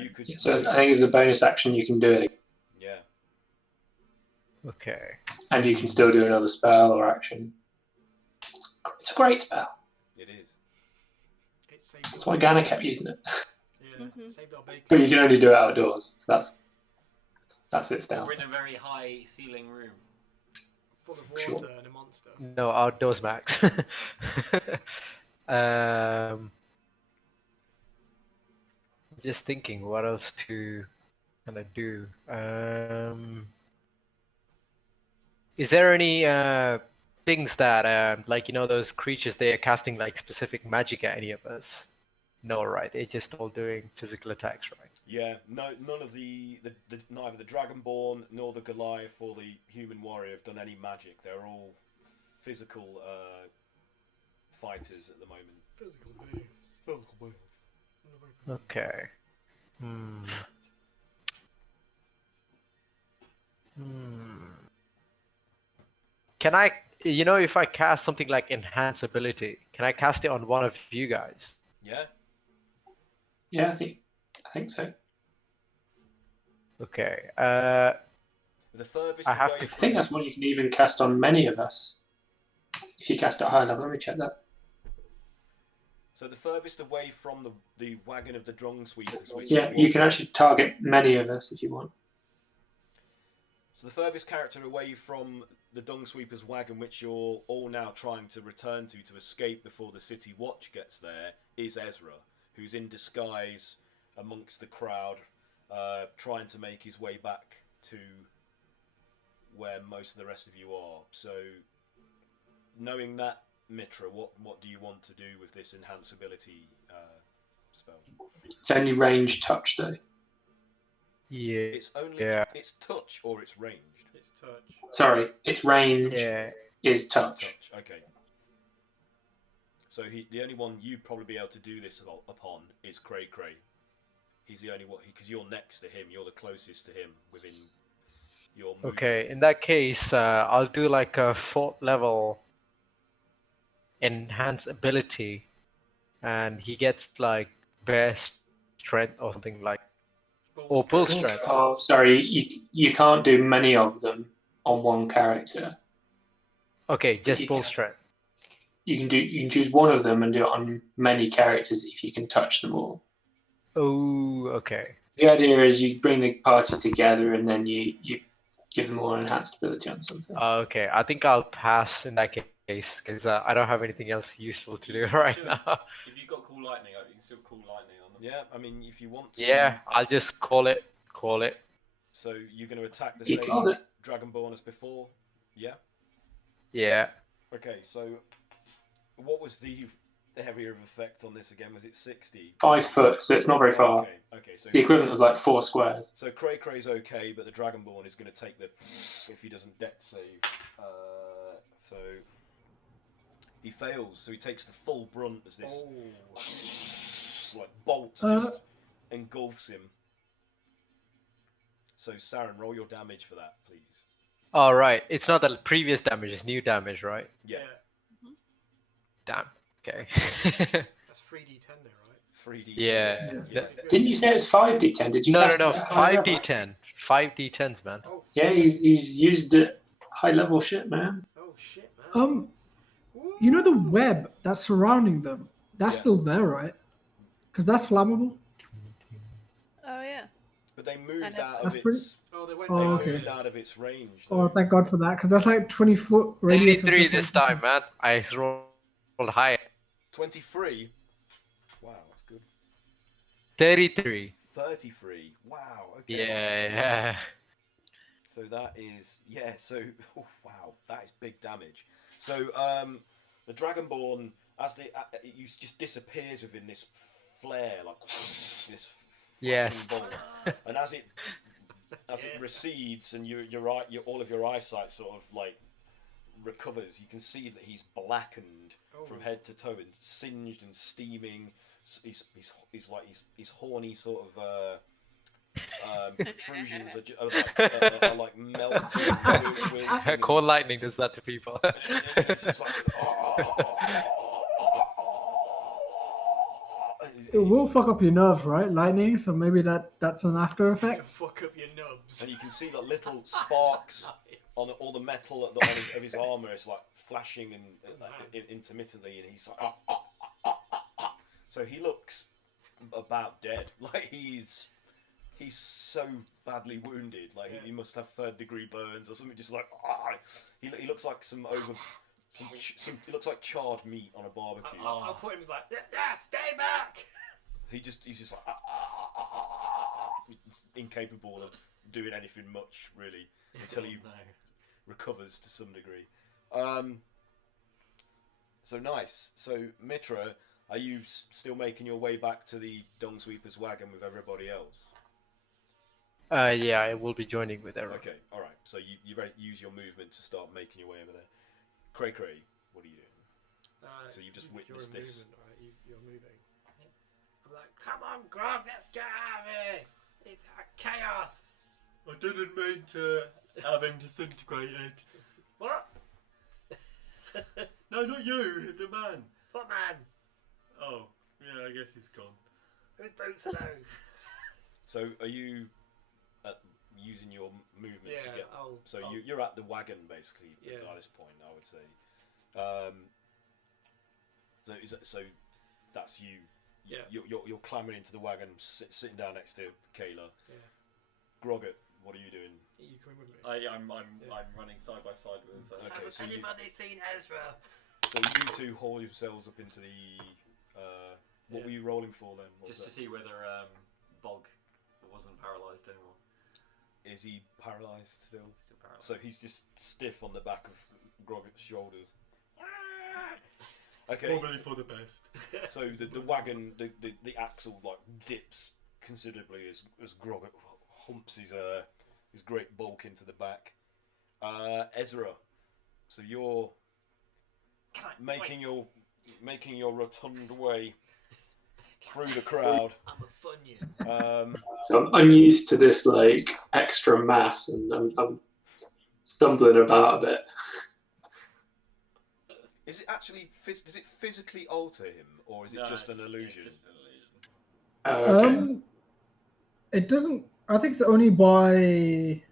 you could. So I think as a bonus action you can do it, Yeah. Okay. and you can still do another spell or action. It's a great spell. It is. That's why Ganna kept using it. Yeah, saved our bacon. But you can only do it outdoors, so that's its We're downside. in a very high ceiling room. Full of water Sure. and a monster. No, outdoors, Max. Just thinking what else to kind of do. Is there any things that, like, those creatures, they are casting like specific magic at any of us? No, right? They're just all doing physical attacks, right? Yeah. No. None of neither the Dragonborn nor the Goliath or the human warrior have done any magic. They're all physical fighters at the moment. Physical being. Okay. Can I, if I cast something like Enhance Ability, can I cast it on one of you guys? Yeah. Yeah, I think so. Okay. The furthest I have away to I think that's one you can even cast on many of us. If you cast at high level, let me check that. So the furthest away from the wagon of the Drung Sweepers. Which Yeah, is you can actually target many of us if you want. So the furthest character away from the Dung Sweepers wagon, which you're all now trying to return to escape before the City Watch gets there, is Ezra, who's in disguise amongst the crowd, trying to make his way back to where most of the rest of you are. So, knowing that, Mitra, what do you want to do with this Enhance Ability spell? It's only range touch though. Yeah. It's only it's touch or it's ranged. It's touch. Sorry, its range Yeah. is touch. Touch. Okay. So the only one you'd probably be able to do this upon is Cray Cray. He's the only one because you're next to him. You're the closest to him within your movement. Okay, in that case, I'll do like a 4th level Enhance Ability, and he gets like best strength or something like, or bull strength. Oh, sorry, you can't do many of them on one character. Okay, just You bull can- strength. You can choose one of them and do it on many characters if you can touch them all. Oh, okay. The idea is you bring the party together and then you give them all enhanced ability on something. Okay, I think I'll pass in that case because I don't have anything else useful to do right Sure. now. If you've got cool lightning, you can still call lightning on them. Yeah, I mean, if you want to. Yeah, I'll just call it. So you're going to attack the You same called it. Dragonborn as before? Yeah? Yeah. Okay, so what was the area of effect on this again? Was it 60? 5 foot, so it's not very far. Okay, so The equivalent of like 4 squares. So Cray Cray's okay, but the Dragonborn is going to take the if he doesn't dex save. So he fails, so he takes the full brunt as this like bolt just engulfs him. So Saren, roll your damage for that, please. All right. It's not the previous damage; it's new damage, right? Yeah. Damn. Okay. That's 3d10 there, right? 3D. Yeah. Didn't you say it was 5d10? Did you? No. cast it at high level? 5d10. 5d10s, man. Oh, Yeah, he's used it high level shit, man. oh shit, man. You know the web that's surrounding them? That's Yeah. still there, right? Because that's flammable. Oh yeah. But they moved know. out of That's pretty- its. Oh, they went Oh, They down. okay. moved out of its range. Oh, though. thank God for that, because that's like 20-foot radius. of 33 just, this like- time, man. I rolled higher. 23. Wow, that's good. 33. 33. Wow. Okay. Yeah. So that is So wow, that is big damage. So the Dragonborn, as it just disappears within this flare, like this Yes. flashing bolt, and as it recedes and all of your eyesight sort of like recovers, you can see that he's blackened from head to toe and singed and steaming. He's like his horny sort of protrusions are like melting. wilting, Cold lightning does that to people. and it's just like, It will fuck up your nerves, right? Lightning, so maybe that's an after effect. Fuck up your nubs. and you can see like little sparks on all the metal of his armor is like flashing and intermittently, and he's like, so he looks about dead. Like he's so badly wounded. Like he must have 3rd degree burns or something. Just like he looks like he looks like charred meat on a barbecue. I'll put him like, stay back. He's just like incapable of doing anything much really until he recovers to some degree. So nice. So Mitra, are you still making your way back to the Dung Sweeper's wagon with everybody else? Yeah, I will be joining with everyone. Okay, all right. So you use your movement to start making your way over there. Cray Cray, what are you doing? So you've just witnessed you're this. Movement, right? You're moving. I'm like, come on, Grog, let's get out of here. It's chaos. I didn't mean to have him disintegrated. What? No, not you, the man. What man? Oh, yeah, I guess he's gone. Whose boots are those? So are you using your movement to get? So you're at the wagon basically at this point, I would say. So that's you. Yeah. You're clambering into the wagon, sitting down next to Kayla. Yeah. Grogget, what are you doing? You coming with me? I'm running side by side with. Okay, Has so anybody seen Ezra? So you two haul yourselves up into the. What were you rolling for then? What was just to that? see whether Bog wasn't paralysed anymore. Is he paralysed still? Still paralysed. So he's just stiff on the back of Grogget's shoulders. Okay. Probably for the best. So the wagon, the axle like dips considerably as Grogget humps his great bulk into the back. Ezra, so you're making your rotund way through the crowd. I'm a funyun. So I'm unused to this like extra mass, and I'm stumbling about a bit. Is it actually? Does it physically alter him, or is it just an illusion? It's just an illusion. Oh, okay. It doesn't. I think it's only by.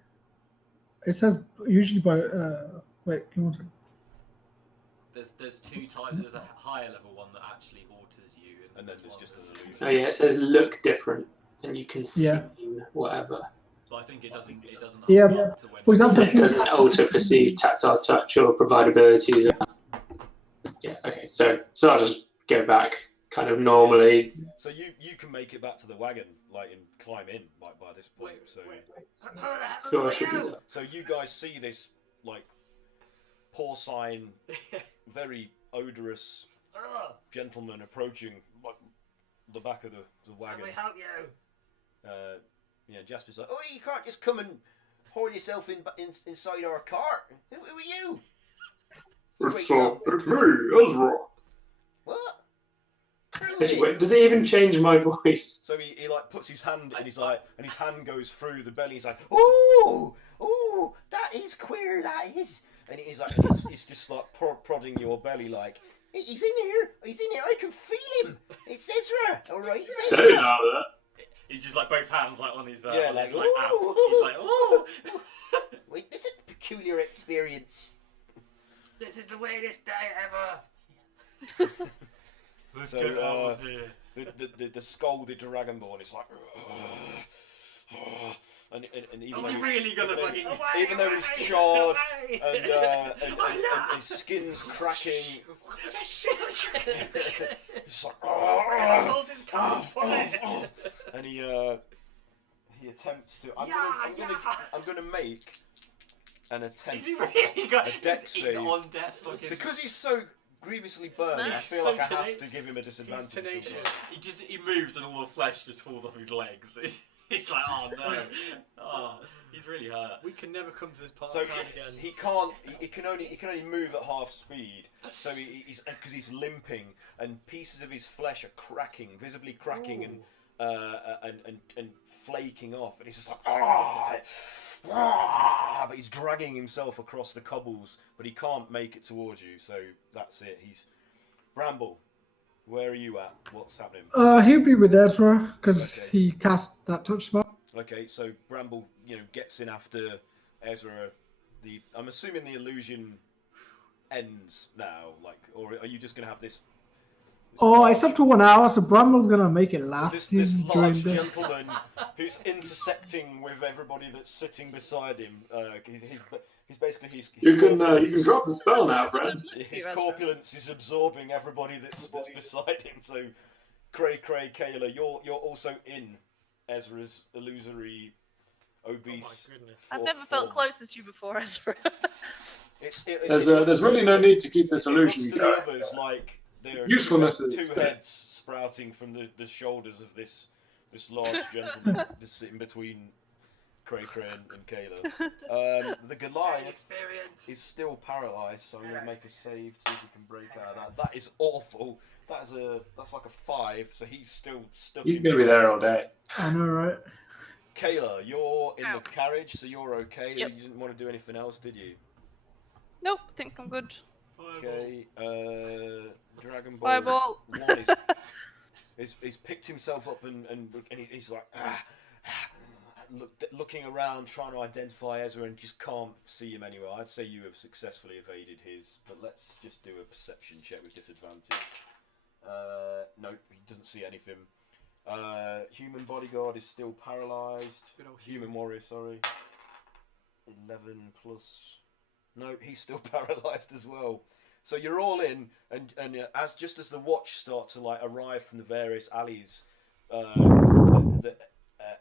It says usually by. Wait, give me one second. There's two types. There's a higher level one that actually alters you, And then there's just an illusion. Oh yeah, it says look different, and you can see whatever. But I think it doesn't. Yeah, hold up to when for example, It doesn't alter perceived tactile touch or provide abilities. Yeah. Okay. So I'll just go back kind of normally. So you can make it back to the wagon, like, and climb in, like, by this point. So I should do that. So you guys see this, like, porcine, very odorous gentleman approaching, like, the back of the wagon. Can we help you? Yeah, Jasper's like, oh, you can't just come and haul yourself inside our cart. Who are you? It's me, Ezra. What? Wait, does it even change my voice? So he like puts his hand and he's like, and his hand goes through the belly. He's like, oh, that is queer, that is. And he's like, he's just like prodding your belly, like, he's in here, I can feel him. It's Ezra, all right, it's Ezra. Don't know that. He's just like both hands like on his Yeah, on like, his, like abs. He's like, oh. Wait, this is a peculiar experience. This is the weirdest day ever. Let's So, get out of here. The scolded Dragonborn is like, and even Is though he really gonna fucking? even though he's charred and his skin's cracking, he's like, and he attempts to. I'm gonna make an attempt. Is he really got? A deck He's save. on death fucking. Because he's so grievously burned, I feel so like I have tenacious. to give him a disadvantage. He moves and all the flesh just falls off his legs. It's like, oh no, oh, he's really hurt. We can never come to this part So of time again. he can't. He can only move at half speed. So he's because he's limping, and pieces of his flesh are cracking, visibly cracking, and flaking off. And he's just like, but he's dragging himself across the cobbles, but he can't make it towards you. So that's it. He's Bramble. Where are you at? What's happening? He'll be with Ezra because Okay. he cast that touch spell. Okay, so Bramble, gets in after Ezra. I'm assuming the illusion ends now, like, or are you just gonna have this? Oh, it's up to 1 hour, so Bramble's gonna make it So last. this during large this. gentleman who's intersecting with everybody that's sitting beside him. He's basically You can drop the spell now, friend. his corpulence is absorbing everybody that's beside him. So, Cray, Kayla, you're also in Ezra's illusory obese. Oh my goodness. I've never felt closest to you before, Ezra. There's really no need to keep this illusion to the going. others like there are Usefulness two is heads sprouting from the shoulders of this large gentleman just sitting between Cray and Kayla. The Goliath is still paralysed, so I'm going to make a save to see if we can break out of that. That is awful. That's like a 5, so he's still stuck. He's going to be there all day. I know, right? Kayla, you're in the carriage, so you're okay. Yep. You didn't want to do anything else, did you? Nope, think I'm good. Okay, Dragonborn Fireball. 1 he's picked himself up and he's like looking around, trying to identify Ezra, and just can't see him anywhere. I'd say you have successfully evaded his, but let's just do a perception check with disadvantage. Nope, he doesn't see anything. Human bodyguard is still paralysed. Human warrior, sorry. 11 plus. No, he's still paralysed as well. So you're all in, and as the watch start to like arrive from the various alleys that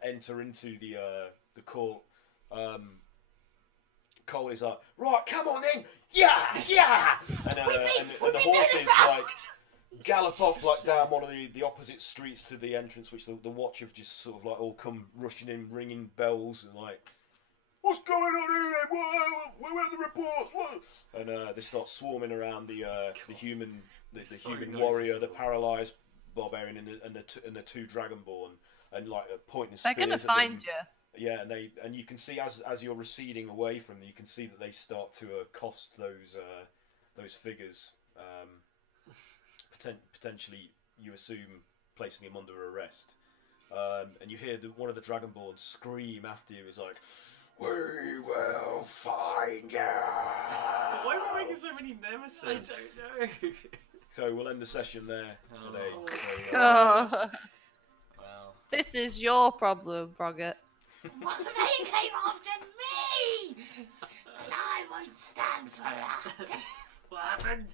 enter into the court, Cole is like, right, come on in, yeah, and the horses like gallop off like down one of the opposite streets to the entrance, which the watch have just sort of like all come rushing in, ringing bells and like, what's going on here? Where are the reports? What? And they start swarming around the human warrior, the paralysed barbarian, and the two dragonborn, and like pointing spears. They're gonna find you. Yeah, and you can see as you're receding away from them, you can see that they start to accost those figures. potentially you assume placing him under arrest. And you hear one of the Dragonborn scream after you. It's like, "We will find you." Why are we making so many nemesis? I don't know. So we'll end the session there today. Oh. So, Oh, Wow. this is your problem, Brogget. Well, they came after me! And I won't stand for that. What happened?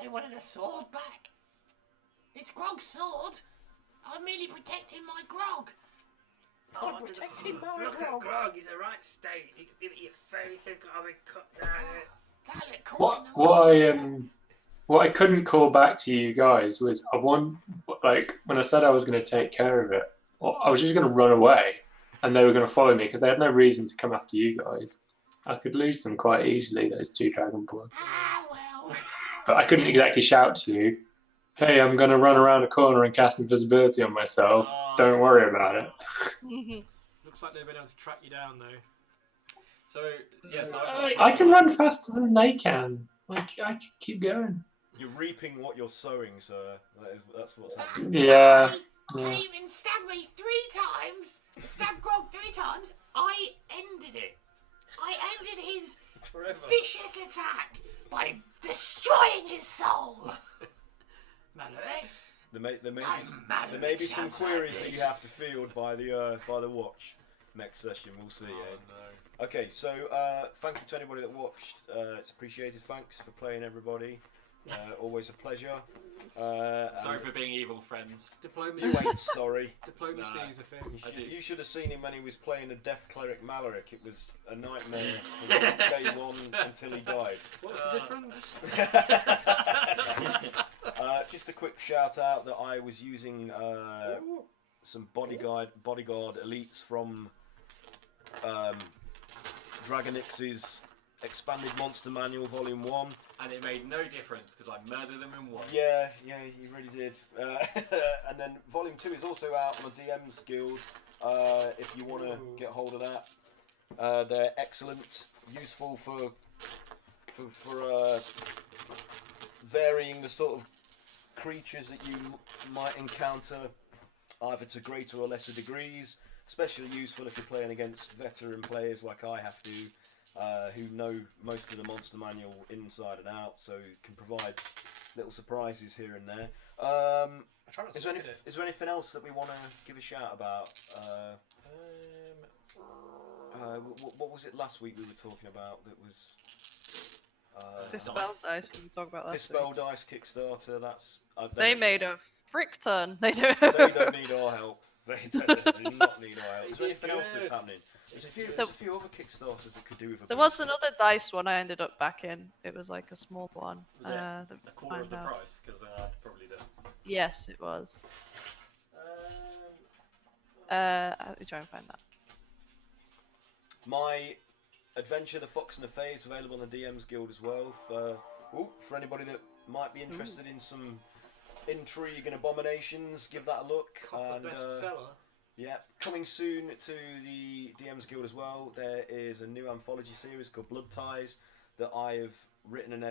They wanted a sword back. It's Grog's sword. I'm merely protecting my Grog. I'm protecting my Look at Grog, he's the right state. He can give it your face, he's got to be cut down. What I couldn't call back to you guys was when I said I was going to take care of it, I was just going to run away, and they were going to follow me because they had no reason to come after you guys. I could lose them quite easily, those two Dragonborn. Ah, well. But I couldn't exactly shout to you, "Hey, I'm going to run around a corner and cast invisibility on myself. Don't worry about it." Looks like they've been able to track you down, though. So, yes, I can run faster than they can. I can keep going. you're reaping what you're sowing, sir. That's what's happening. Yeah. Came and stabbed me 3 times. Stabbed Grog 3 times. I ended it. I ended his Forever. vicious attack by destroying his soul. Mallory? There may be some queries that you have to field by the watch next session. We'll see. no. Okay, so thank you to anybody that watched. It's appreciated. Thanks for playing, everybody. Always a pleasure. Sorry for being evil, friends. Diplomacy. You ain't sorry. Diplomacy Nah. is a thing. You should have seen him when he was playing a death cleric Maloric. It was a nightmare from day one until he died. What's the difference? Just a quick shout out that I was using some bodyguard elites from Dragonix's Expanded Monster Manual Volume 1. And it made no difference because I murdered them in one. Yeah, you really did. And then Volume 2 is also out on the DM's Guild if you want to get hold of that. They're excellent, useful for varying the sort of creatures that you might encounter, either to greater or lesser degrees. Especially useful if you're playing against veteran players like I have to, who know most of the monster manual inside and out, so can provide little surprises here and there. Is there anything else that we want to give a shout about? What was it last week we were talking about that was... Dispel Dice, we talked about that. Dispel Dice Kickstarter, that's... They made a frick ton. They do. They don't need our help. They do not need our help. Is there anything else that's happening? There's a few other Kickstarters that could do with a There was another dice one I ended up backing. It was like a small one. Was it a quarter of the price? Because I'd probably do. Yes, it was. Let me try and find that. My adventure, The Fox and the Fae, is available on the DM's Guild as well. For anybody that might be interested in some intrigue and abominations, give that a look. Copper bestseller. Yeah, coming soon to the DM's Guild as well. There is a new anthology series called Blood Ties that I have written an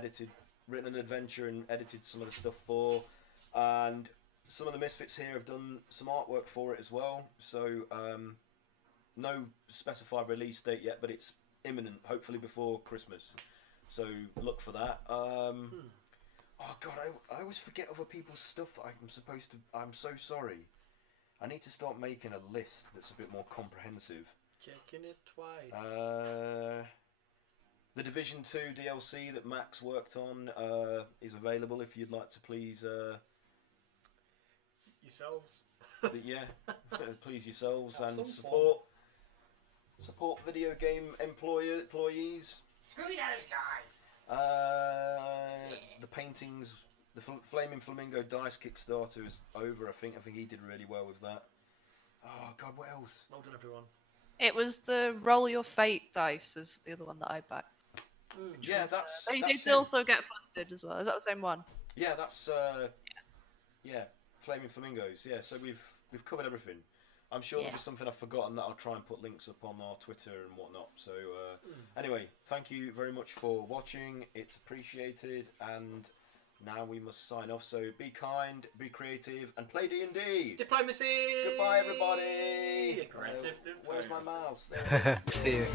adventure and edited some of the stuff for, and some of the Misfits here have done some artwork for it as well. So no specified release date yet, but it's imminent, hopefully before Christmas. So look for that. Oh god, I always forget other people's stuff that I'm supposed to. I'm so sorry. I need to start making a list that's a bit more comprehensive. Checking it twice. The Division 2 DLC that Max worked on is available if you'd like to please... yourselves. Please yourselves Have and some support video game employees. Screw those guys. The paintings... The Flaming Flamingo Dice Kickstarter is over. I think he did really well with that. Oh god, what else? Well done, everyone. It was the Roll Your Fate dice is the other one that I backed. Yeah, that's They it. did also get funded as well. Is that the same one? Yeah, that's Flaming Flamingos. Yeah, so we've covered everything. I'm sure Yeah. there'll be something I've forgotten that I'll try and put links up on our Twitter and whatnot. So anyway, thank you very much for watching. It's appreciated, and now we must sign off. So be kind, be creative, and play D&D. Diplomacy. Goodbye, everybody. Aggressive Where's my diplomacy. mouse? There it is. See you.